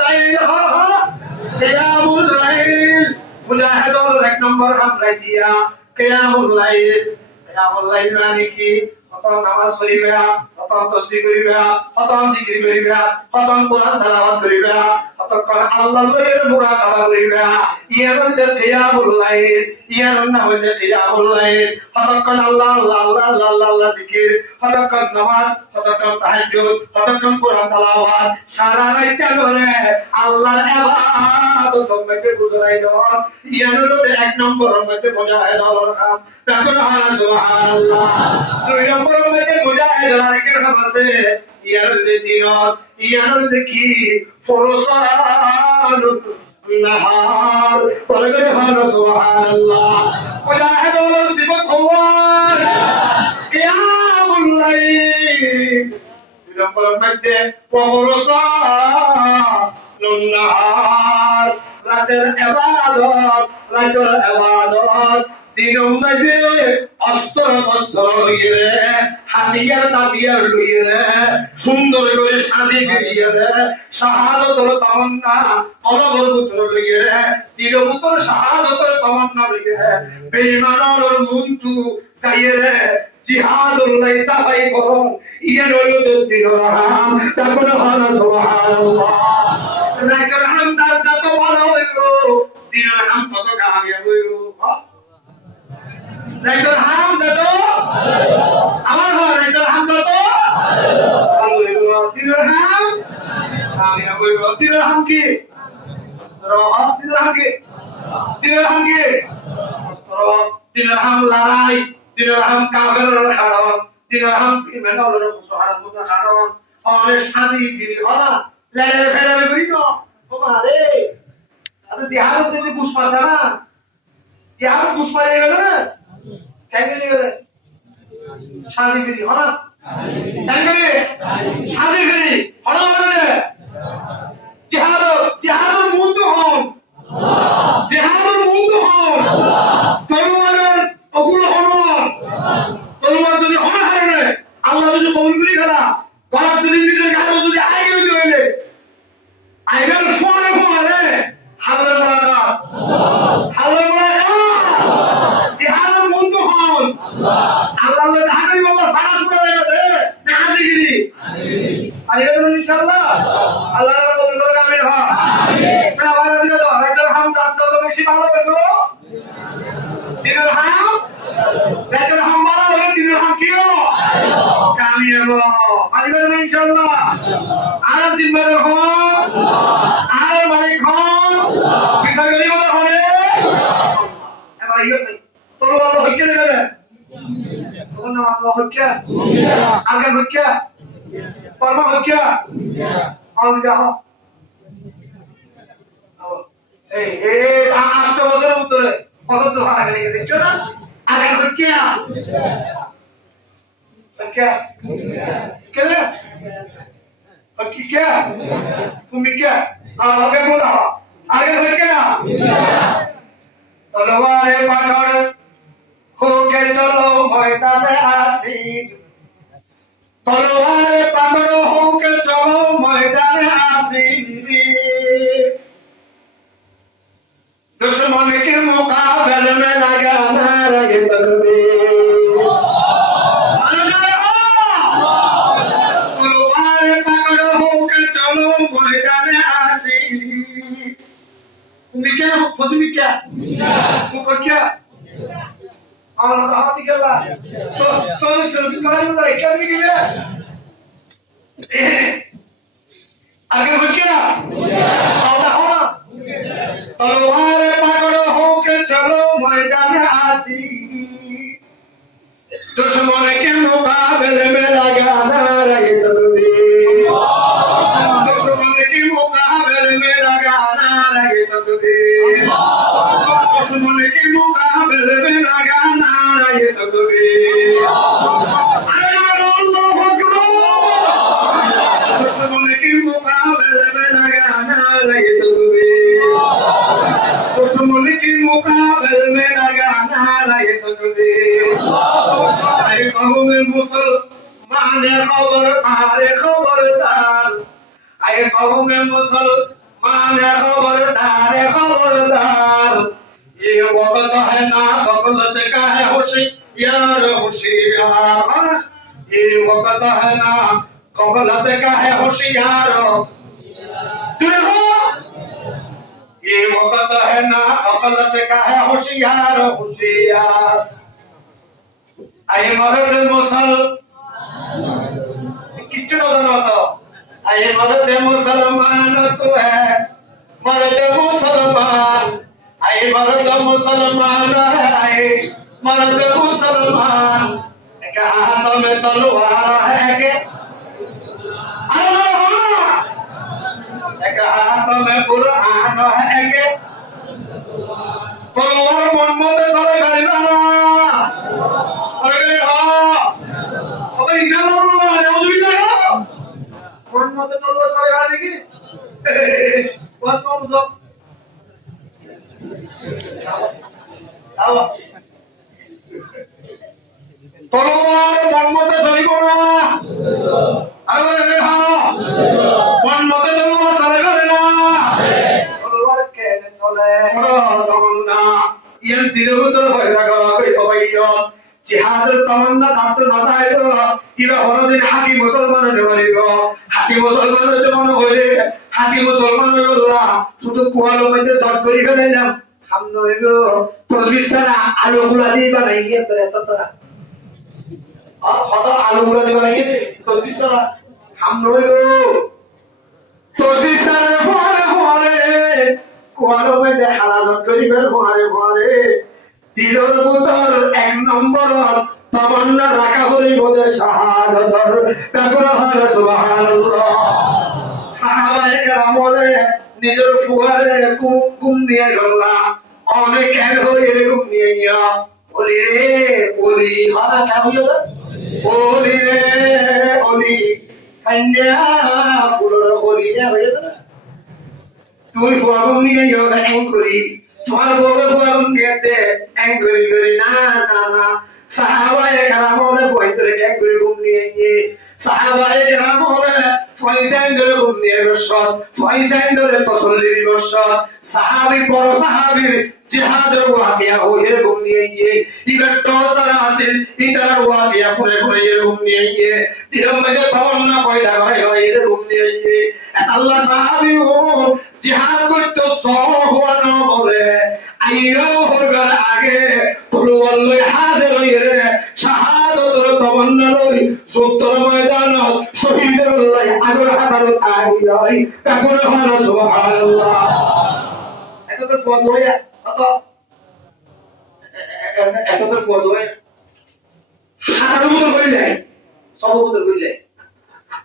lail mujahidun ek number ham raidiya qiyamul lail mane ki অতন নামাজ পড়িবা অতন তাসবিহ করিবা অতন জিকির করিবা অতন কোরআন তেলাওয়াত করিবা অতক্ষণ আল্লাহর লগে মুরাকাবা করিবা ইয়ার মধ্যে কিয়ামুল লাইল ইয়ার মধ্যে কিয়ামুল লাইল অতক্ষণ আল্লাহ আল্লাহ আল্লাহ আল্লাহ আল্লাহ জিকির অতক্ষণ নামাজ অতক্ষণ তাহাজ্জুদ অতক্ষণ কোরআন তেলাওয়াত সারা রাত ধরে আল্লাহর ইবাদত মধ্যে গুজরাই দাও ইয়ার মধ্যে এক নম্বর মধ্যে মুজাহিদ আলহাম তারপর সুবহানাল্লাহ দুই নম্বর মধ্যে মুজাহিদ আরেকখান আছে ইয়ার দিনত ইয়ার কি ফরসানুন নাহার বলবে সুবহানাল্লাহ মুজাহিদ হলো সিফাত হওয়ার কিয়ামুল লাইল দুই নম্বর মধ্যে ফরসানুন নাহার রাতের ইবাদত দিনের মাঝে অস্ত্র লইয়ে হাতিয়ার লইয়ে সুন্দর করে সাজি ফিরিয়ে শাহাদতের তামান্না কলবের ভিতর লইয়ে দিলের ভিতর শাহাদতের তামান্না লইয়ে বেঈমানের মুন্তু চাইয়ে জিহাদুল্লাহ সাফাই করুন ইয়ার হইল দিনের রাম তারপর হলো সুবহানাল্লাহ রাইতের হাম তার যত ভালো হইল দিনের হাম তত কামিয়াব হইল রাইতের হাম যত আমার হয় রাইতের হাম তত ভালো হইল দিনের হাম কামিয়াব হইল দিনের হাম কি দিনের হাম কি দিনের হাম লড়াই দিনের হাম কাফেরের খাড়ন দিনের হাম মেনলের সুবহানাল মুতাখারন অনেক সাজি ফিরি হলা লের ফেরের করিনো তোমারে আরে জিহাদ যদি বুঝ পাছে না জিহাদ বুঝ পারে গেল না কেন গেল সাজি ফিরি হলা কেন গেল সাজি ফিরি হলা বলে জিহাদের মুন্দ হন তলোয়ারের ওগুলো হন তলোয়ার যদি হনা হারে আল্লাহ যদি কবুল করি খেলা গলা যদি নিজের গায়ে যদি আই গেলে হইলে আইবেল ফোনে হাল্লা বলা জিহাদের মুন্দ হন আল্লাহ ধাগি বলা ফাড়া ছুড়া গেছে না হাজিগিরি আইবেল ইনশাআল্লাহ আল্লাহ কবুল করে আমিন হ্যাঁ আমিন না ভালো ছিল তো রাইতের হাম যত বেশি ভালো হলো দিনের হাম রাইতের হাম ভালো হলো দিনের হাম কিও কামিয়াব আইবেল ইনশাআল্লাহ আর জিম্মাদার হন আর মালিক হন কিসা গরিব হনে এবার ইয়েছে তোর আল্লাহ হইকে দেবে তখন না আল্লাহ হইকে আগে হইকে পরমা হইকে আল্লাহ এই 8 বছরের ভিতরে কত তো ভাড়া গেলে দেখছো না আগে হইকে क्या क्या की क्या तुम क्या आगे बोला आगे बढ़ क्या तलवार पकड़ होके चलो मैदान आसीन तलवार पकड़ होके चलो मैदान आसीन दुश्मन के मुकाबले में लगाना रहे तलवार पकड़ होके चलो मैदान आसीन क्या फसमी क्या तुमको क्या हाथ निकला सो तुम्हारा मतलब क्या निकले आगे बढ़ क्या आता हो ना तलवार पकड़ो होके चलो मैदान आसी दुश्मन के मुकाबले में लगाना रहे तलवार दुश्मन के मुकाबले में लगाना रहे तलवार दुश्मन के मुकाबले में लगाना रहे तलवार अरे अल्लाहू अकबर दुश्मन के मुकाबले में लगाना रहे तलवार दुश्मन के मुकाबले में लगाना रहे तलवार अरे कौम मुसलमान खबरदार अरे कौम मुसलमान खबरदार ये वक्त है ना गफलत का है होशियार होशियार ये वक्त है ना गफलत का है होशियार ये वक्त है ना गफलत का है होशियार होशियार आए मर्द मुसल किच्चू दोनों तो आए मर्द मुसलमान तो है मर्द मुसलमान आए मर्द मुसलमान है मर्द मुसलमान एक हाथ में तलवार है के एक हाथ में कुरान है के तलवार मन मत सबै भाइबा ना अरे हां अब इंशाल्लाह नाउजुबिल्लाह मन मत तलवार सबै भाइबा की बस कम दो तलवार मन मत सबै ना अरे हां मन मत तलवार सबै ना तलवार केने चले तमन्ना ইয়ার দিনের ভিতরে হয়ে থাকা কই সবাই জিহাদের তমন্না ছাত্র মাথায় কিরা হরদিন হাকি মুসলমান হতে পারিব হাকি মুসলমান হতে মনে করে হাকি মুসলমান হল্লা শুধু কুয়ালো মধ্যে শর্ট করি ফেলাইলাম হামন হইব তসবিহ ছাড়া আলো গুলা দিয়ে বানাইয়ে তোরা তোরা কত আলো গুলা দিয়ে বানাইয়ে তসবিহ ছাড়া হামন হইব তসবিহ ছাড়া ফরে কুয়ালো মধ্যে হালাজত করি ফেল ফরে দিলর ভিতর এক নম্বর তমন্না রাখা হলি বলে শাহাদাতর তাকরা হলো সুবহানাল্লাহ সাহাবায়ে কেরাম বলে নিজের ফুয়ারে কুম দিয়ে গল্লা অনেক কেন হই এরকম নিয়ে ইয়া বলি রে বলি হারা কে হইলো বলি রে বলি কন্যা ফুলর বলি যা হইলো না তুই ফুয়াগুম নিয়ে ইয়া দেখেন করি তোমার বউকে ফুয়াগুম নিয়ে দে এক করি না সাহাবায়ে কেরাম বলে বইতরে এক করে গুম নিয়ে গিয়ে সাহাবায়ে কেরাম বলে ফয়সান ধরে গুম নিয়ে বসত ফয়সান ধরে তসল্লি বসত সাহাবী বড় সাহাবীর জিহাদের ওয়াকিয়া হয়ে গুম নিয়ে গিয়ে ইবার টসারা আসিল ইতার ওয়াকিয়া ফুলে ফুলে গুম নিয়ে গিয়ে তিরমজে তমন্না পয়দা হয় গুম নিয়ে গিয়ে আল্লাহ সাহাবী ও জিহাদ করতে সহওয়া না বলে আইয়ো হবার আগে তলোয়ার লই হাজির হইরে শাহাদাতের তমন্না লই যুদ্ধের ময়দানত শহীদের লই আগর হাতারত আই লই তাকবীর হলো সুবহানাল্লাহ এত তো ফল হইয়া এত তো ফল হইয়া হাজার মতো হইলে সব মতো হইলে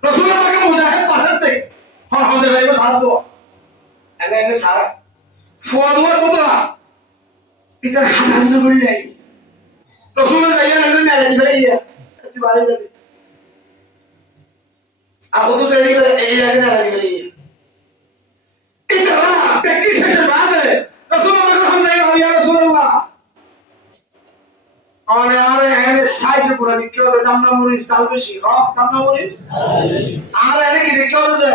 রাসূল আমাকে মুজাহিদ পাশাতে হন হতে যাইব সাহায্য এনে সারা ফল হওয়ার কত না এটা হাজার মতো হইলে রাসূল যাইয়া না না দিবাইয়া তুই বাইরে যাবি Aku tuh tadi pada iya kena lagi kali. Itulah bagi saya bahasa. Rasulullah SAW ya Rasulullah. Ane ane size pura dikyo to tamna muris salbeshi. Oh tamna muris. Ane ki dikyo to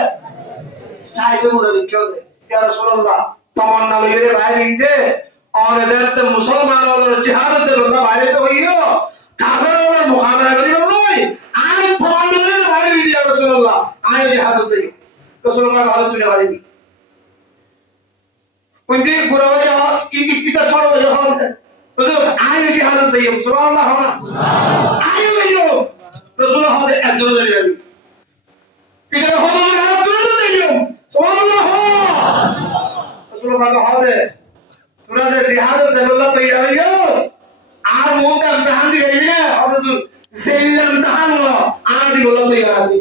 size pura dikyo to. Ya Rasulullah. Tamanna lere bahari ide. Ane zerte Musalman और jihad se लोग bahari to hiyo. Kafir और मुकाबला करी बोलोई. Ane tamanna lere bahari ide ya Rasulullah. Ane jihad se. Rasulullah का हालत तूने bahari दी. Kunti burawa jawab. Kita soal jawab se. Rasulullah ane jihad se. Subhanallah hoना. Ane leo. Rasulullah hade একজন দাঁড়িয়ে আছে। Either হতো না তুলে দিও। সুবহানাল্লাহ। Rasulullah hade তোরা যে জিহাদ সাবিল্লাহ তৈয়ার হইছস আর মোটা ইমতিহান দি হইবি না অথচ সেই ইমতিহান হলো আর দি বলো তৈয়ার আছি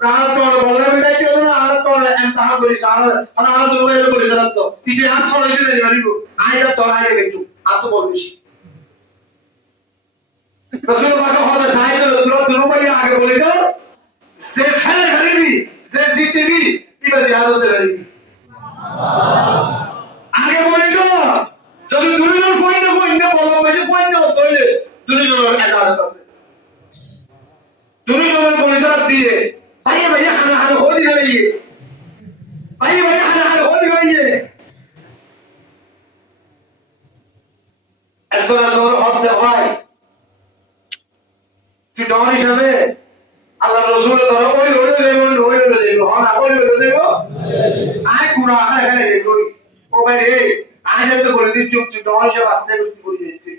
আর তোর বললে বিদায় কি হলো না আর তোর ইমতিহান করিস আর দুর্বল করে দিলাম তো ইতিহাস ছড়াই দিতে পারিব আইয়া তোর আগে বেচু আর তো বলবিস রাসূলুল্লাহ হদে সাইদ তোর দুর্বল আগে বলে দাও সে ফেলে ফেলবি সে জিতবি ইবা জিহাদ হতে পারবি আগে বলি তো যদি দুইজন সৈন্য বলো যে সৈন্য তৈলে দুইজনের এজাজত আছে দুইজনের পরিচয় দিয়ে ভাই হানা হানা হদি গইয়ে ভাই হানা হানা হদি গইয়ে এত জোর হতে হয় তুই ডন হিসাবে আল্লাহ রাসূল ধর ওই লড়ে দেব হনা ওই লড়ে দেব আয় কুড়া এখানে কই ও ভাই রে আজ তো বলে দিই চুপ চুপ ডন হিসাবে আসতে করতে বলি যাইস তুই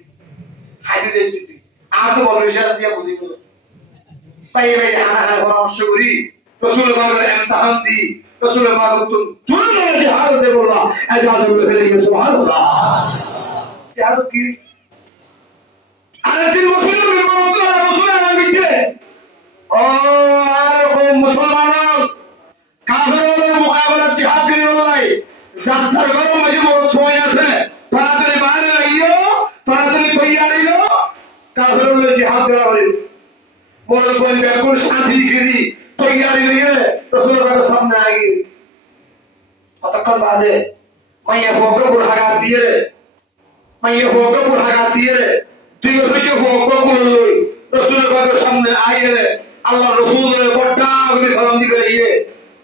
হাইতে যাইস তুই আর তো বল বিশ্বাস দিয়া বুঝি গেল ভাই হানা হানা পরামর্শ করি রাসূল পাকের ইমতিহান দি রাসূল পাক তুই জিহাদ দে বললা এজাজত ফেলে গিয়ে সুবহানাল্লাহ জিহাদ কি আরেকদিন মুসলিম বিপদ রাসূল আলামিকে ও আর ও মুসলমান কাফেরদের মোকাবেলা জিহাদ করে বলাই সাস্তার গরম মাঝে বড় সময় আছে তাড়াতাড়ি বাইরে লাগিও তাড়াতাড়ি তৈয়ারিও কাফেরদের জিহাদ করা হবে বড় সময় বেকুল শান্তি ফিরি তৈয়ারি নিয়ে রাসূলের সামনে আগে কতক্ষণ বাদে মাইয়া ফোকে বুড়াগাত দিয়ে তুই ওইকে ফোকে করলই রাসূলের সামনে আগে আল্লাহ রাসূলের বড়টা করে সালাম দিবে ইয়ে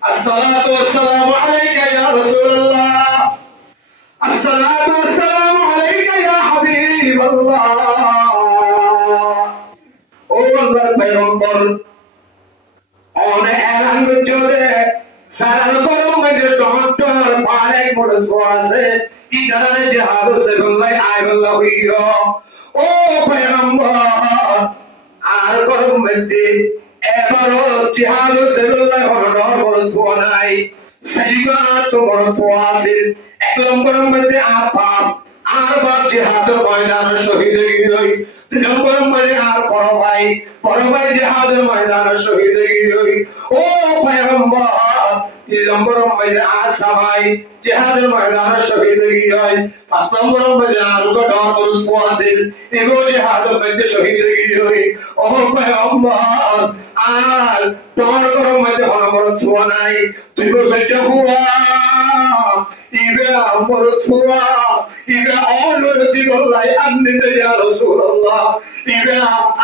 আসসালাতু ওয়াসসালামু আলাইকা ইয়া রাসূলুল্লাহ আসসালাতু ওয়াসসালামু আলাইকা ইয়া হাবিবাল্লাহ ও আল্লাহর পয়গম্বর অনে এলান করতে সারা গরম মেজে টন্টর পালে করে আছে ইদারে জিহাদ সাবিল্লাহ আইবাল্লাহ হইও ও পয়গম্বর আর গরম মেজে এবারো জিহাদ সাবিল্লাহ হরর বড় ধোয়া নাই সাইবা তো বড় ধোয়া আছে এক নম্বর মধ্যে আর পাপ আর বাপ জিহাদ ময়দানে শহীদ হয়ে গই দুই নম্বর মধ্যে আর বড় ভাই জিহাদের ময়দানে শহীদ হয়ে গই ও পয়গম্বর তিন নম্বর মধ্যে আর সবাই জিহাদের ময়দানে শহীদ হয়ে গই পাঁচ নম্বর মধ্যে আর ডর বড় ধোয়া আছে এগো জিহাদের মধ্যে শহীদ হয়ে গই ও পয়গম্বর আর ডর গরম মধ্যে হলো বড় ধোয়া নাই তুই বসে হুয়া ইবে আমর ধোয়া ইবে অলরতি বলাই আপনি তো ইয়া রাসূলুল্লাহ ইবে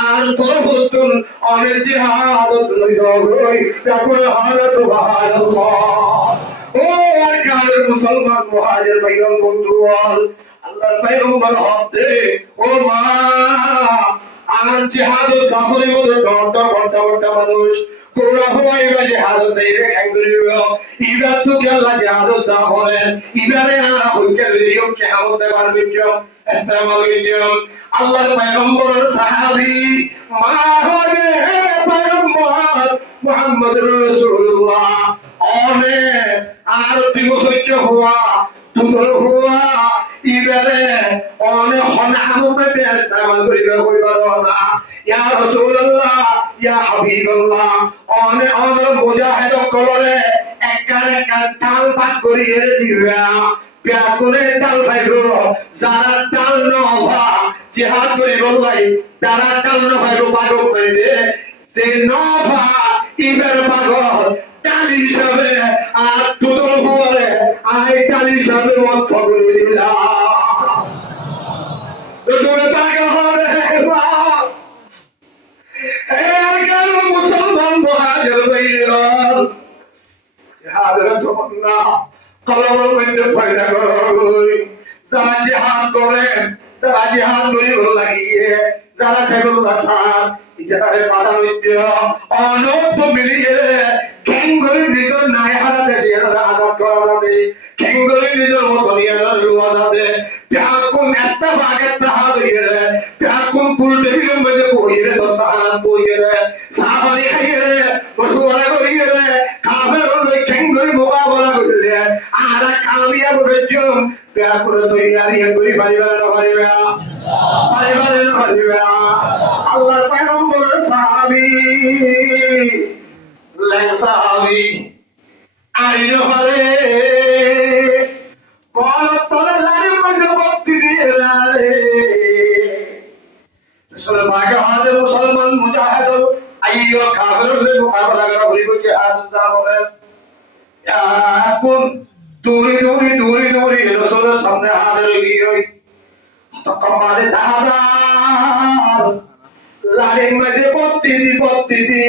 আর তরফতুল অনের জিহাদত লইজই তারপরে হালা সুবহানাল্লাহ ও কালের মুসলমান মুহাজির ভাইগণ বন্ধুগণ আল্লাহর পয়গম্বর হতে ও মা আর জিহাদ সাফরে মধ্যে ঘন্টা মানুষ তোরা হওয়াই বাজে হাজত চাইবে খাইবে ইবা তো আল্লাহ জিহাদ সাফরে ইবারে আর হইকে দিও কিয়ামত দেবার বিজয় আসসালামু আলাইকুম আল্লাহর পয়গম্বরের সাহাবী মা হয়ে পয়গম্বর মুহাম্মদুর রাসূলুল্লাহ অনে আর তুই সহ্য হওয়া তুদর হওয়া ইবারে অনে হনামতে ইস্তেমাল করিবে কইবার না ইয়া রাসূলুল্লাহ ইয়া হাবিবাল্লাহ অনে মুজাহিদ কলরে এককালে কাল পাক করিয়ে দিবা ব্যাকুলের ডাল পাইব যারা ডাল নবা জিহাদ করিব লাই তারা ডাল না পাইব পাগল কইছে সে নফা ইবের পাগল টালি হিসাবে আর তুদল হুয়ারে আই টালি হিসাবে মত খবর দিলাম রসুল পাগল হরে বাপ মুসলমান মহাজের ভাইয়াল জিহাদের তমন্না কলমের মধ্যে পয়দা করুন যারা জিহাদ করেন যারা জিহাদ করিব লাগিয়ে যারা সাইবুল্লাহ সাহেব ইতিহাসের পাতা মধ্যে অনন্ত মিলিয়ে খেঙ্গরি নিজের নাই হারা দেশে আজাদ করা যাবে খেঙ্গরি নিজের মতো নিয়ে লওয়া যাবে প্যাকুন একটা বাগের তাহাদ হইয়ে রে প্যাকুন কুল টেবিলের মধ্যে বইয়ে রে দশটা হাত বইয়ে রে সাহাবানি খাইয়ে রে রসুয়ারা করিয়ে রে কাফের হলে খেঙ্গরি মোকাবেলা করলে আর কামিয়া বলেছেন প্যাকুরে তৈরি করি পারিবে না পারিবে না পারিবে আল্লাহর পয়গম্বরের সাহাবী লেখ সাহাবী আইলো পারে বল তলে লাড়ির মাঝে ভক্তি দিয়ে লাড়ে রাসূল পাকে হাতে মুসলমান মুজাহিদুল আইয়ো কাফিরুল মুকাবালা করা বলিব জিহাদ জামে এখন দূরে রাসূলের সামনে হাজির হই তখন বাদে হাজার লাড়ির মাঝে ভক্তি দি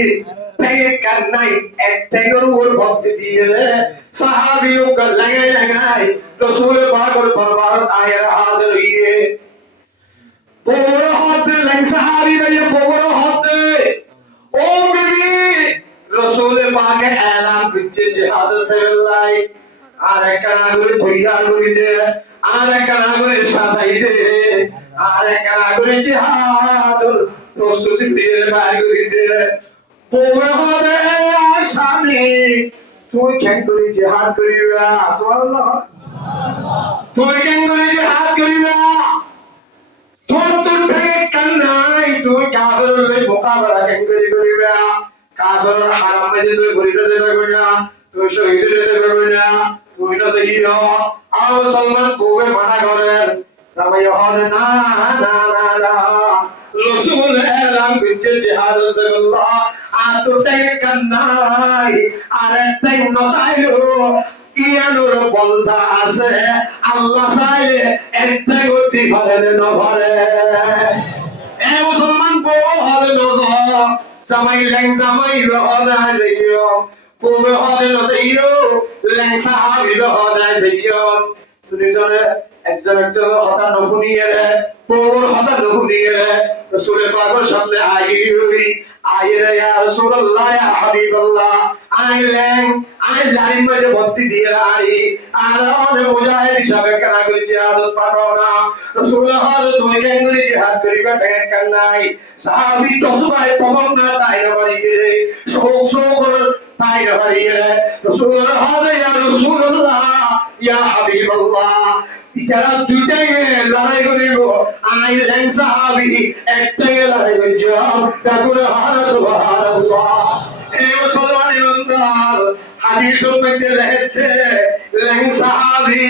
কান্নাই এক টেগর ওর ভক্তি দিয়ে সাহাবিयों का लगाए रसूल पाक और दरबार आए हाजिर हुए बोरो होते लंग साहाबी भैया बोरो होते ओ बीबी रसूल पाक के ऐलान पिछे जिहाद से लाई आरे कनागुरी धुइया गुरी दे आरे कनागुरी शासाई दे आरे कनागुरी जिहाद प्रस्तुति दे बाहर गुरी दे बोरो होते आसामी তুই কেন করে জিহাদ করিবা সুবহানাল্লাহ তুই কেন করে জিহাদ করিবা তোর থেকে কান্নাই তুই কাফেরের মোকাবেলা কেন করিবা কাফেরের হারাম মাঝে তুই ঘুরিতে যাবে না তুই শহীদ হতে পারবে না তুই না সহিও আর মুসলমান কোবে মানা করে সময় হবে না রাসূল এলান করছে জিহাদ রাসূলুল্লাহ আর তো থেকে কান্নাই আর একটা নতাইলো ইয়ানোর বলসা আছে আল্লাহ চাইলে একটা গতি ভরে না ভরে এ মুসলমান বড় হলে নজর জামাই লেং জামাই হলে যাইও কোবে হলে নজাইও লেং সাহাবি হলে যাইও দুইজনে একজনের কথা নশুনিয়ে বড় কথা নশুনিয়ে রাসূলের পাকের সামনে আইরে ইয়া রাসূলুল্লাহ ইয়া হাবিবাল্লাহ আই লাইন মাঝে ভর্তি দিয়ে আর অনেক মুজাহিদ হিসাবে কেন করছে আদত পাঠাও না রাসূলুল্লাহ তুমি কেন জিহাদ করিবা কেন নাই সাহাবী তসবাই তমন না তাই না বাড়িয়ে শোক তাই না বাড়িয়ে রাসূলুল্লাহ ইয়া রাসূলুল্লাহ ইয়া হাবিবাল্লাহ ইতারা দুইটাকে লড়াই করিব আই লেন সাহাবী একটাকে লড়াই করছে তাকুল হানা সুবহানাল্লাহ এ মুসলমান ইমানদার হাদিসের মধ্যে লেখছে লেন সাহাবী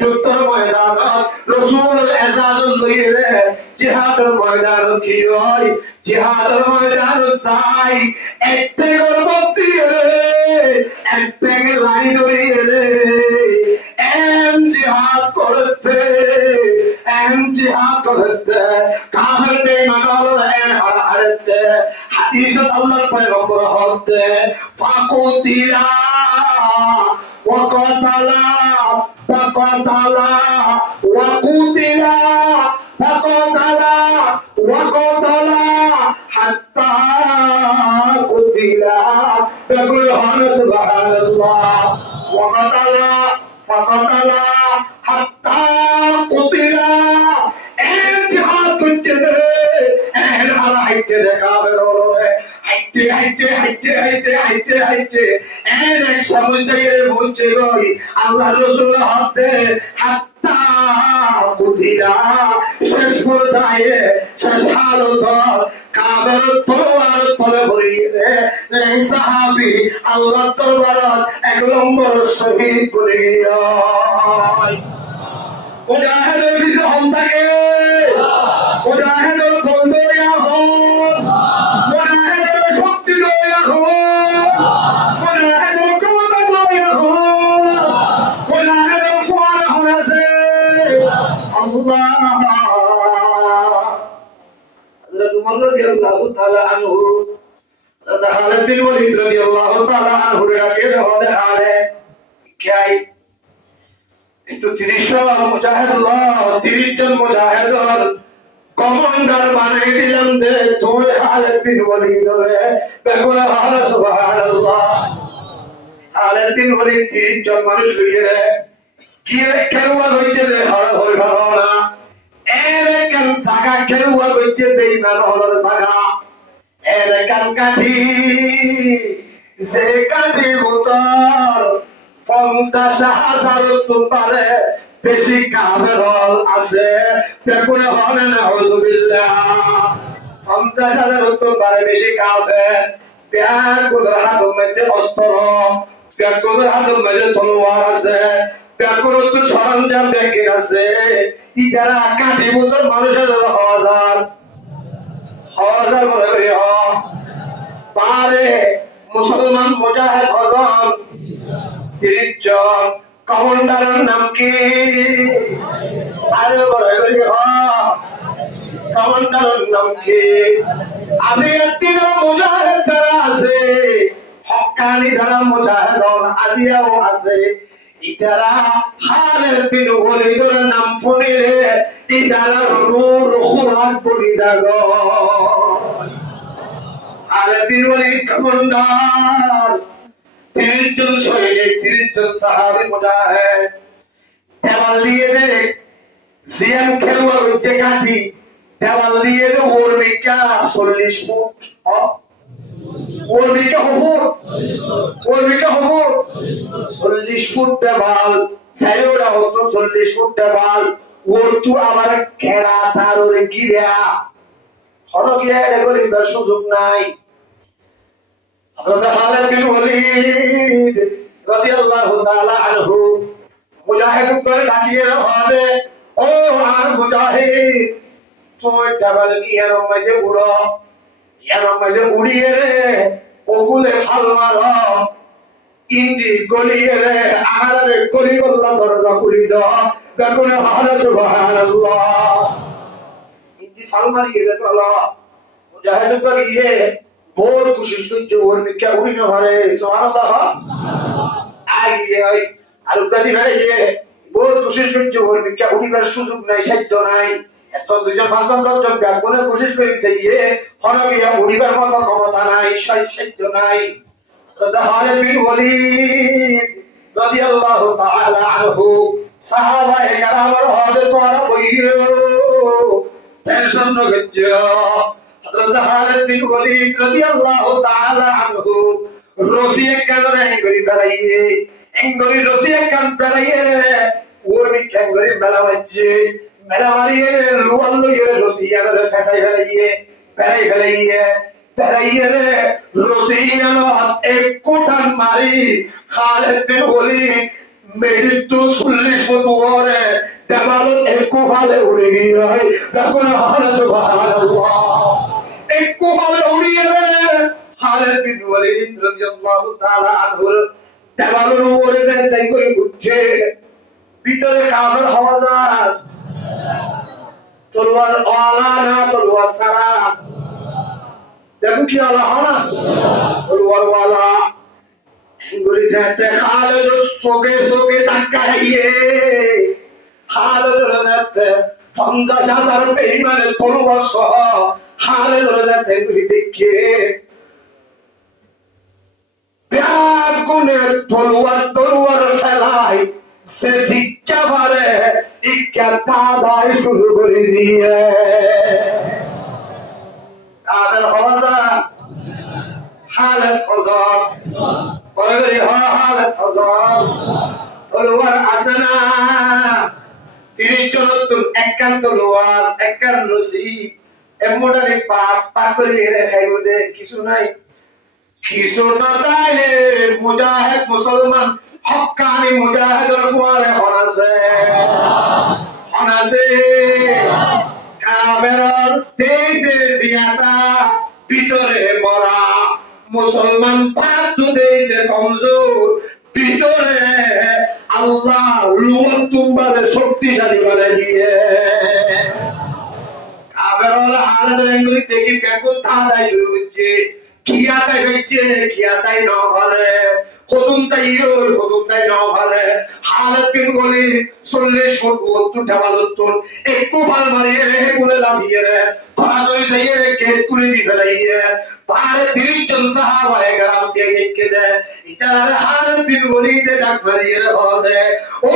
যুদ্ধের ময়দানত রাসূল এজাজত লইলে জিহাদের ময়দান কি হয় জিহাদের ময়দান চাই একটাকে গর্বতি একটাকে লাড়ি ধরিয়ে জিহাদ করতে কাফের বেঈমানরা হারাতে হাদিসত আল্লাহর পয়গম্বর হতে ফাকুতিলা ওয়াকাতালা ফাকাতালা ওয়াকুতিলা ফাকাতালা ওয়াকাতালা হাত্তা কুতিলা তাকুল সুবহানাল্লাহ ওয়াকাতালা ফাকাতালা হাত্তা কুতিলা এর জিহাদ করতে দে এর হারা হাইতে দেখাবে হাইতে এর এক সমুদ্রের বুঝতে রই আল্লাহ রাসূল হাতে হাত্তা কুতিলা শেষ পর্যায়ে শেষ হালত কাবের তলোয়ার তলে ভরিয়ে সাহাবী আল্লাহ তরবারত এক নম্বর শহীদ করে গিয়ে মুজাহিদের পিছে হন থাকে মুজাহিদের বন্ধুরা হন আল্লাহ। হযরত উমর রাদিয়াল্লাহু তাআলা আনহু, হযরত খালিদ বিন ওয়ালিদ রাদিয়াল্লাহু তাআলা আনহু ডাকে বলে, খালিদ কি কিন্তু 30 জন মুজাহিদ, 30 জন মুজাহিদের কমান্ডার বানিয়ে দিলাম যে তুই খালিদ বিন ওয়ালিদ রে। বেগুনা হালা সুবহানাল্লাহ। খালিদ বিন ওয়ালিদ 30 জন মানুষ লইয়ে গিয়ে কেউয়া হইছে যে হাড় হই ভালো না, এর কান সাগা কেউয়া হইছে বেঈমান হলোর সাগা, এর কান কাঠি যে কাঠি উত্তর 50,000 পারে বেশি কাফের আছে। বেকুনে হবে না হুজুবিল্লাহ। 50,000 পারে বেশি কাফের। বেকুনের হাতের মধ্যে অস্ত্র, বেকুনের হাতের মধ্যে তলোয়ার আছে, বেকুনের তো সরঞ্জাম ব্যাগিং আছে। ইদারা কাঠি মতন মানুষের 1,000 মনে করি পারে মুসলমান মুজাহিদ হজন 30 জন। কমান্ডারের নাম কি? আরে বলে কমান্ডারের নাম কি? আজিয়ার 3 মুজাহিদ যারা আছে, হক্কানি যারা মুজাহিদ আজিয়াও আছে, ইতারা খালিদ বিন ওয়ালিদের নাম শুনিলে ইতারা নূর খুরাক পড়ি যাগো। খালিদ বিন ওয়ালিদ কমান্ডার, 30 জন সৈনিক, 30 জন সাহাবী মুজাহিদ। দেওয়াল দিয়ে দে সিএম খেলুয়া হচ্ছে কাঠি, দেওয়াল দিয়ে দে ওর মিকা 40 ফুট, ওর মিকা হবুর, ওর মিকা হবুর 40 ফুট দেওয়াল, সাইওরা হতো 40 ফুট দেওয়াল। ওর তো আবার খেলা তার ওরে গিরা হলো গিয়া এটা করিবার সুযোগ নাই। হযরত খালিদ বিন ওয়ালিদ রাদিয়াল্লাহু তাআলা আনহু মুজাহিদ করে ডাকিয়ে হবে, ও আর মুজাহিদ তুমি ডাবল গিয়ার মাঝে উড়ো, ইয়ার মাঝে উড়িয়ে রে ওগুলে ফাল মারো, ইন্দি গলিয়ে রে আহারে গলি বল্লা দরজা খুলি দাও। বেকুনে হালা সুবহানাল্লাহ। ইন্দি ফাল মারিয়ে রে বলো মুজাহিদ করিয়ে बहुत कोशिश করছে ওর মিকা উড়ি না পারে। সুবহানাল্লাহ। আগে ওই আর উড়াদি ভাইয়ে বহুত কোশিশ করছে ওর মিকা উড়িবার সুযোগ নাই, সাধ্য নাই। এত 2 জন 5 জন 10 জন ব্যাকুনে কোশিশ করেছে, ইয়ে হরবিয়া উড়িবার মতো ক্ষমতা নাই, সাধ্য নাই। হযরত খালিদ বিন ওয়ালিদ রাদিয়াল্লাহু তাআলা আনহু সাহাবায়ে কেরামের হদে তোরা বইও টেনশন ন গজ্জো। হযরত খালিদ বিন ওয়ালিদ রাদিয়াল্লাহু তাআলা আনহু রসিয়ে কাজরে এঙ্গরি বেলাইয়ে, এঙ্গরি রসিয়ে কান বেলাইয়ে ওর মিকা এঙ্গরি বেলা বাজছে, বেলা মারিয়ে লুয়াল লইয়ে রসিয়ে করে ফেসাই বেলাইয়ে, বেলাই বেলাইয়ে বেলাইয়ে রসিয়ে এক কোঠান মারি খালিদ বিন ওয়ালিদ মৃত্যু 40 ফুট উপরে দেওয়াল এক ফালে উড়ে গিয়ে তখন হালা সুবহানাল্লাহ। এক ফালে উড়িয়ে খালিদ বিন ওয়ালিদ রাদিয়াল্লাহু তাআলা আনহু দেওয়ালের উপরে যায় তাই করে উঠছে, ভিতরে কাফের হাওয়াদার তলোয়ার ওয়ালা না তলোয়ার সারা, দেখো কি আল্লাহ না তলোয়ার ওয়ালা গুলি যাতে খালিদ সোগে সোগে ধাক্কা খাইয়ে খালিদ রাতে 50,000 বেঈমানের তলোয়ার সহ খালিদ রাতে গুলি দেখে ব্যাগুনের তলোয়ার ফেলাই সে শিক্ষা পারে ইচ্ছা দাদাই শুরু করে দিয়ে কাদের হওয়া হালত ফজর বলে হালত ফজর তলোয়ার আসে না 30 জন একান তলোয়ার একান রশি এমডারে পাক করে রেখাই বলে কিছু নাই, কিছু না তাইলে মুজাহিদ মুসলমান হক্কানি মুজাহিদের ফুয়ারে হনাছে কাবেরর দেইতে জিয়াতা ভিতরে মরা মুসলমান পাতু দেইতে কমজোর ভিতরে আল্লাহ লুয়াত তুমবারে শক্তি শক্তিশালী বলে দিয়ে কাবেরল হালত রেঙ্গুলি থেকে বেকুল থাদাই শুরু হচ্ছে কিয়াতাই হচ্ছে কিয়াতাই ন ঘরে হদুন তাই ন ঘরে হালত বিন বলি 40 ফুট 70 ঢাবালুত্তর একটু ফাল মারিয়ে রে বলে লাভিয়ে রে ভালোই যাইয়ে রে গেট খুলে দি ফেলাইয়ে পারে 30 জন সাহাবায়ে গ্রাম থেকে দেখে দে ইতার হালত বিন বলি দে ডাক মারিয়ে রে হলে ও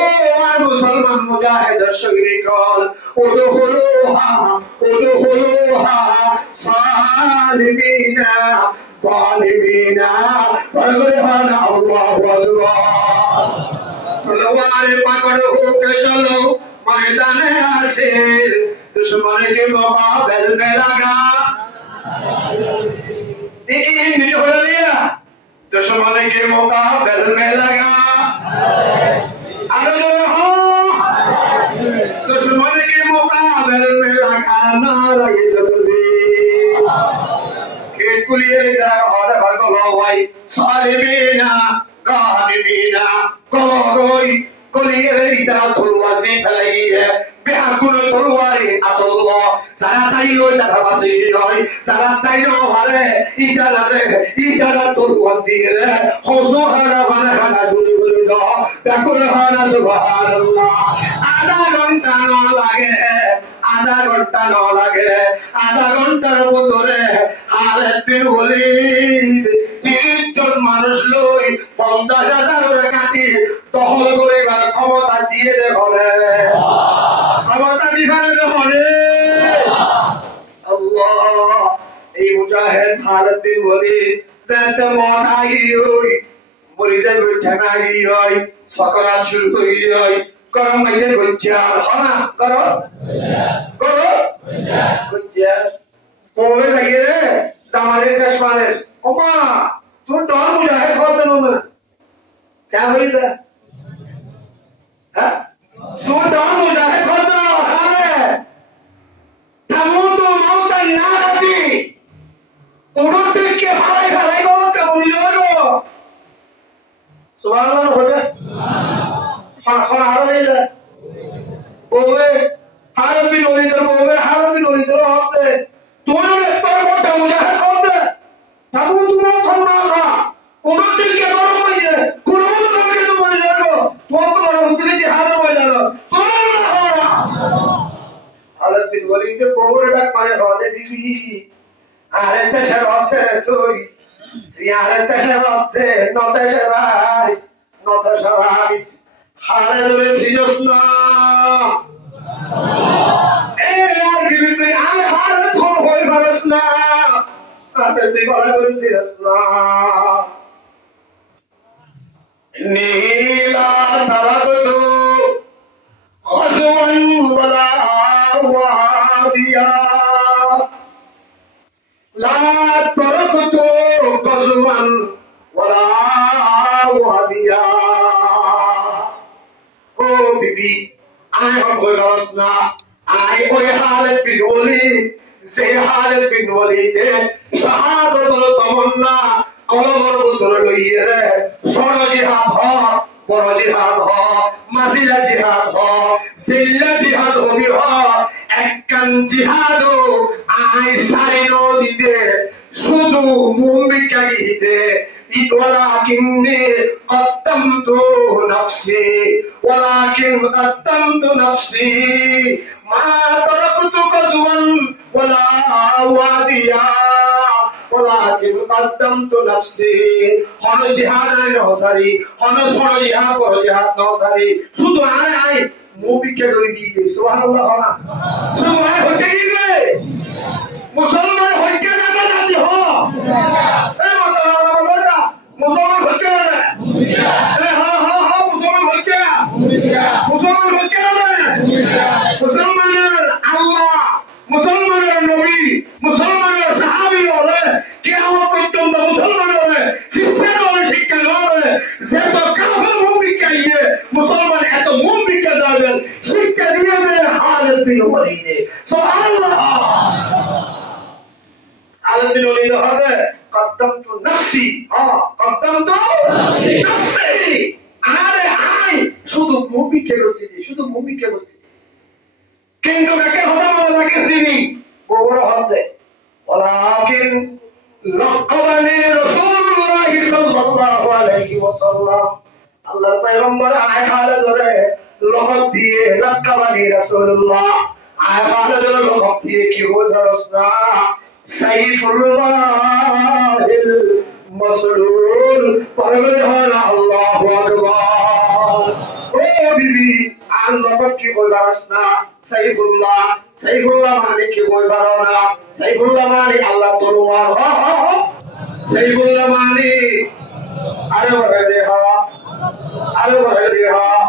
আর মুসলমান মুজাহিদ শরীকল ওদুহুলুহা সালিমিনা জালিমিনা ওয়ালহান আল্লাহু আকবার তলোয়ার পকড়ো के चलो मैदान हासिल दुश्मन के मुकाबले में लगा 3 मिनट हो लिया दुश्मन के मुकाबले में लगा दुश्मन के मुकाबले में लगा नारा तकबीर खेत कुलिए तरह होता भर को लो भाई सालिमीना गालिमीना कोई कुलिए तरह खुलवा से फैलाई है बिहार कुल तलवारी अल्लाह सारा ताई हो तरह बसी होई सारा ताई नो हरे इधर तलवार दिए होसो हरा बना शुरू कर दो तकुल हाना सुभान अल्लाह आधा घंटा न লাগে আধা ঘন্টার ভিতরে হালত বিন ওয়ালিদ 30 জন মানুষ লই 50,000 কাটি দখল করিবার ক্ষমতা দিয়ে দেবে ক্ষমতা দিবেন হলে আল্লাহ এই মুজাহিদ হালত বিন ওয়ালিদ যেত মন আগি হই মরি যাবে ঠেকাগি হই সকরাত শুরু করি হই গরম মাইদের গজ্জা হনা করো গজ্জা পড়ে যাইয়ে রে জামালের চশমারে ওমা তুই ডর মুজাহিদ হতে না क्या হইছে হ্যাঁ তুই ডর মুজাহিদ হতে না হ্যাঁ তামুতু মাউতান নারাতি উড়তে হারাই গো কেমন হলো সুবহানাল্লাহ হবে এখন আরো হয়ে যায় ওবে হারাত বিন ওয়ালিদ হতে তুই তোর মোটা মুজাহিদ হতে তাবু তুমি খন্না খা উড়তে কে গরম হইছে কোন মত করে তো বলে যাবো তুই তো বড় হতে জিহাদ হয়ে গেল সুবহানাল্লাহ হারাত বিন ওয়ালিদ কোবরে ডাক মারে হতে বিবি আরে দেশের হতে তুই আরে দেশের হতে নদেশরাইস হারে ধরে সিরিয়াস না আর কি তুই আই হারে ধর হই পারস না আরে তুই বড় করে সিরিয়াস না নীলা তারাকতু আজওয়ান ওয়ালা ওয়াদিয়া লা তারাকতু আজওয়ান ওয়ালা ওয়াদিয়া ও বিবি আয় হইলস না আয় ওই হালত বিন ওয়ালিদ সে হালত বিন ওয়ালিদে শাহাদাতুল তামান্না কলবর ভিতরে লইয়ে রে ষড় জিহাদ হ বড় জিহাদ হ মাজিলা জিহাদ হ সিল্লা জিহাদ হবি হ একখান জিহাদ আয় সাইনো দিতে শুধু মুমিকা গিতে ولكني قدمت نفسي ما تركت غزوا ولا واديا ولكن قدمت نفسي হন জিহাদ নসারি হন সর জিহাদ বড় জিহাদ নসারি শুধু আয় মুমিকা করে দিয়ে সুবহানাল্লাহ না শুধু আয় হতে গিয়ে মুসলমান হইতে যাবে জাতি হ এই মাতারা মুসলমান হইতে যাবে হ্যাঁ মুসলমান হইতে যাবে মুসলমানের আল্লাহ মুসলমানের নবী মুসলমানের সাহাবী হলে কিয়ামত পর্যন্ত মুসলমান হলে শিষ্যের হলে শিক্ষা হলে যে তো কাফের মুমিকা ইয়ে মুসলমান এত মুমিকা যাবেন শিক্ষা দিয়ে দেয় হালত বিন ওয়ালিদ সুবহানাল্লাহ হালত বিন ওয়ালিদ হবে قدمت نفسي قدمت نفسي আরে আই শুধু মুমিনকে বলছি, শুধু মুমিনকে বলছি। কিন্তু একে হতে বলে তাকে চিনি বড় হতে ওয়ালাকিন লাকাবানি রাসূলুল্লাহ সাল্লাল্লাহু আলাইহি ওয়াসাল্লাম আল্লাহর পয়গম্বর আয়াতে ধরে লকব দিয়ে লাকাবানি রাসূলুল্লাহ আয়াতে ধরে লকব দিয়ে কি হয়ে ধরসনা সাইফুল্লাহিল মাসলুল পরবরে হলো আল্লাহু আকবার। ও বিবি আল্লাহ কি হয়ে ধরসনা সাইফুল্লাহ, সাইফুল্লাহ মানে কি হয়ে ধরো না, সাইফুল্লাহ মানে আল্লাহ তলোয়ার, সাইফুল্লাহ মানে আরে বলে হওয়া, আরে বলে হওয়া,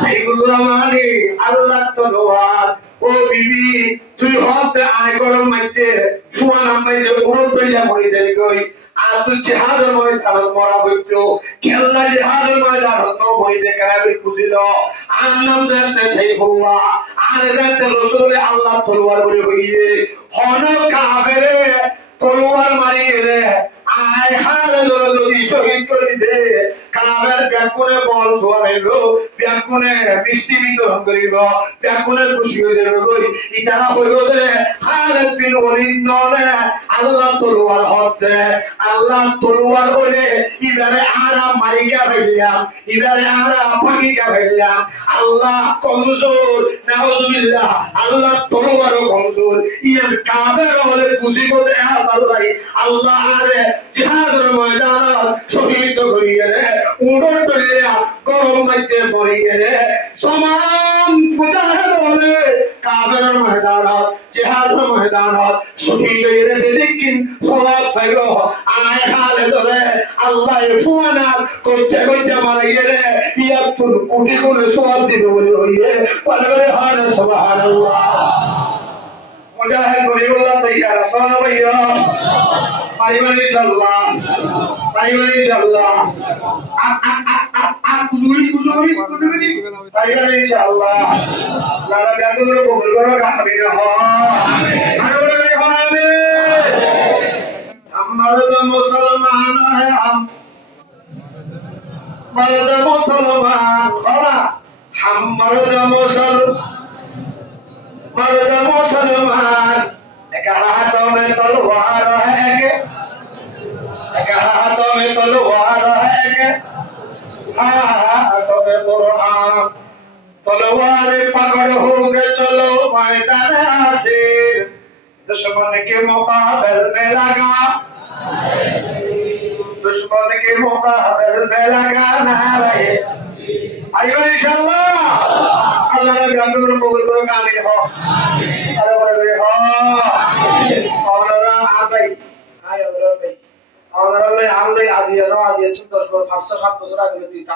সাইফুল্লাহ মানে আল্লাহ তলোয়ার। ও বিবি তুই হতে আয় গরম মাইতে ফুয়া নামাই যে উড়ন তৈয়া মরে যাই গই, আর তুই জিহাদের ময়দানত মরা হইতো খেলা জিহাদের ময়দানত ন মরিতে কারাবির খুঁজিল আর নাম জানতে সাইফুল্লাহ আর জানতে রাসূল আল্লাহ তলোয়ার বলে হইয়ে হন কাফেরে তলোয়ার মারিয়ে রে আয় হালে যদি শহীদ করে দে কাবের ব্যাকুনে বল ছোয়াইল ব্যাকুনে মিষ্টি বিতরণ করিল ব্যাকুনে খুশি হয়ে যাবে গই ইতারা হইল দে খালিদ বিন ওয়ালিদ নলে আল্লাহ তলোয়ার হতে আল্লাহ তলোয়ার বলে ইবারে আরা মারিকা ভাইলাম ইবারে আরা ভাগিকা ভাইলাম আল্লাহ কমজোর নাউজুবিল্লাহ আল্লাহ তলোয়ারও কমজোর ইয়ার কাবের বলে খুশি করে আল্লাহ আল্লাহ আরে জিহাদের ময়দান শহীদ করিয়ে রে উড়ন তলিয়া গরম মাইতে মরিয়ে রে সমান মুজাহিদ বলে কাবের ময়দান জিহাদের ময়দান শহীদ হয়ে রে সেদিন সওয়াব পাইলো আয় হালে ধরে আল্লাহ ফুয়ানা করতে করতে মারিয়ে রে ৭২ কোটি করে সওয়াব দিবে বলে হইয়ে বলে হায় সুবহানাল্লাহ। মুজাহিদ গরিবুল্লাহ তৈয়ার আসনা ভাইয়া পারিবান ইনশাআল্লাহ, পারিবান ইনশাআল্লাহ, কুজুরি পারিবান ইনশাআল্লাহ। লালা ব্যাগুলো কবুল করো কাহাবি না আমিন আমিন। আমরা মুসলমান हैं हम मर्द मुसलमान खरा हम मर्द मुसलमान एक हाथों में तलवार है एक हाथों में तलवार है हाथों में कुरान तलवार पकड़ हो के चलो मैदान से दुश्मन के मुकाबले में लगा दुश्मन के मुकाबले में लगा नारे आइयो इंशाअल्लाह अल्लाह ने गानों को कबूल करो आमीन हो अरे बड़े हो और आ भाई आयो भाई और आजिया नो आजिया 14 500 7 বছর আগে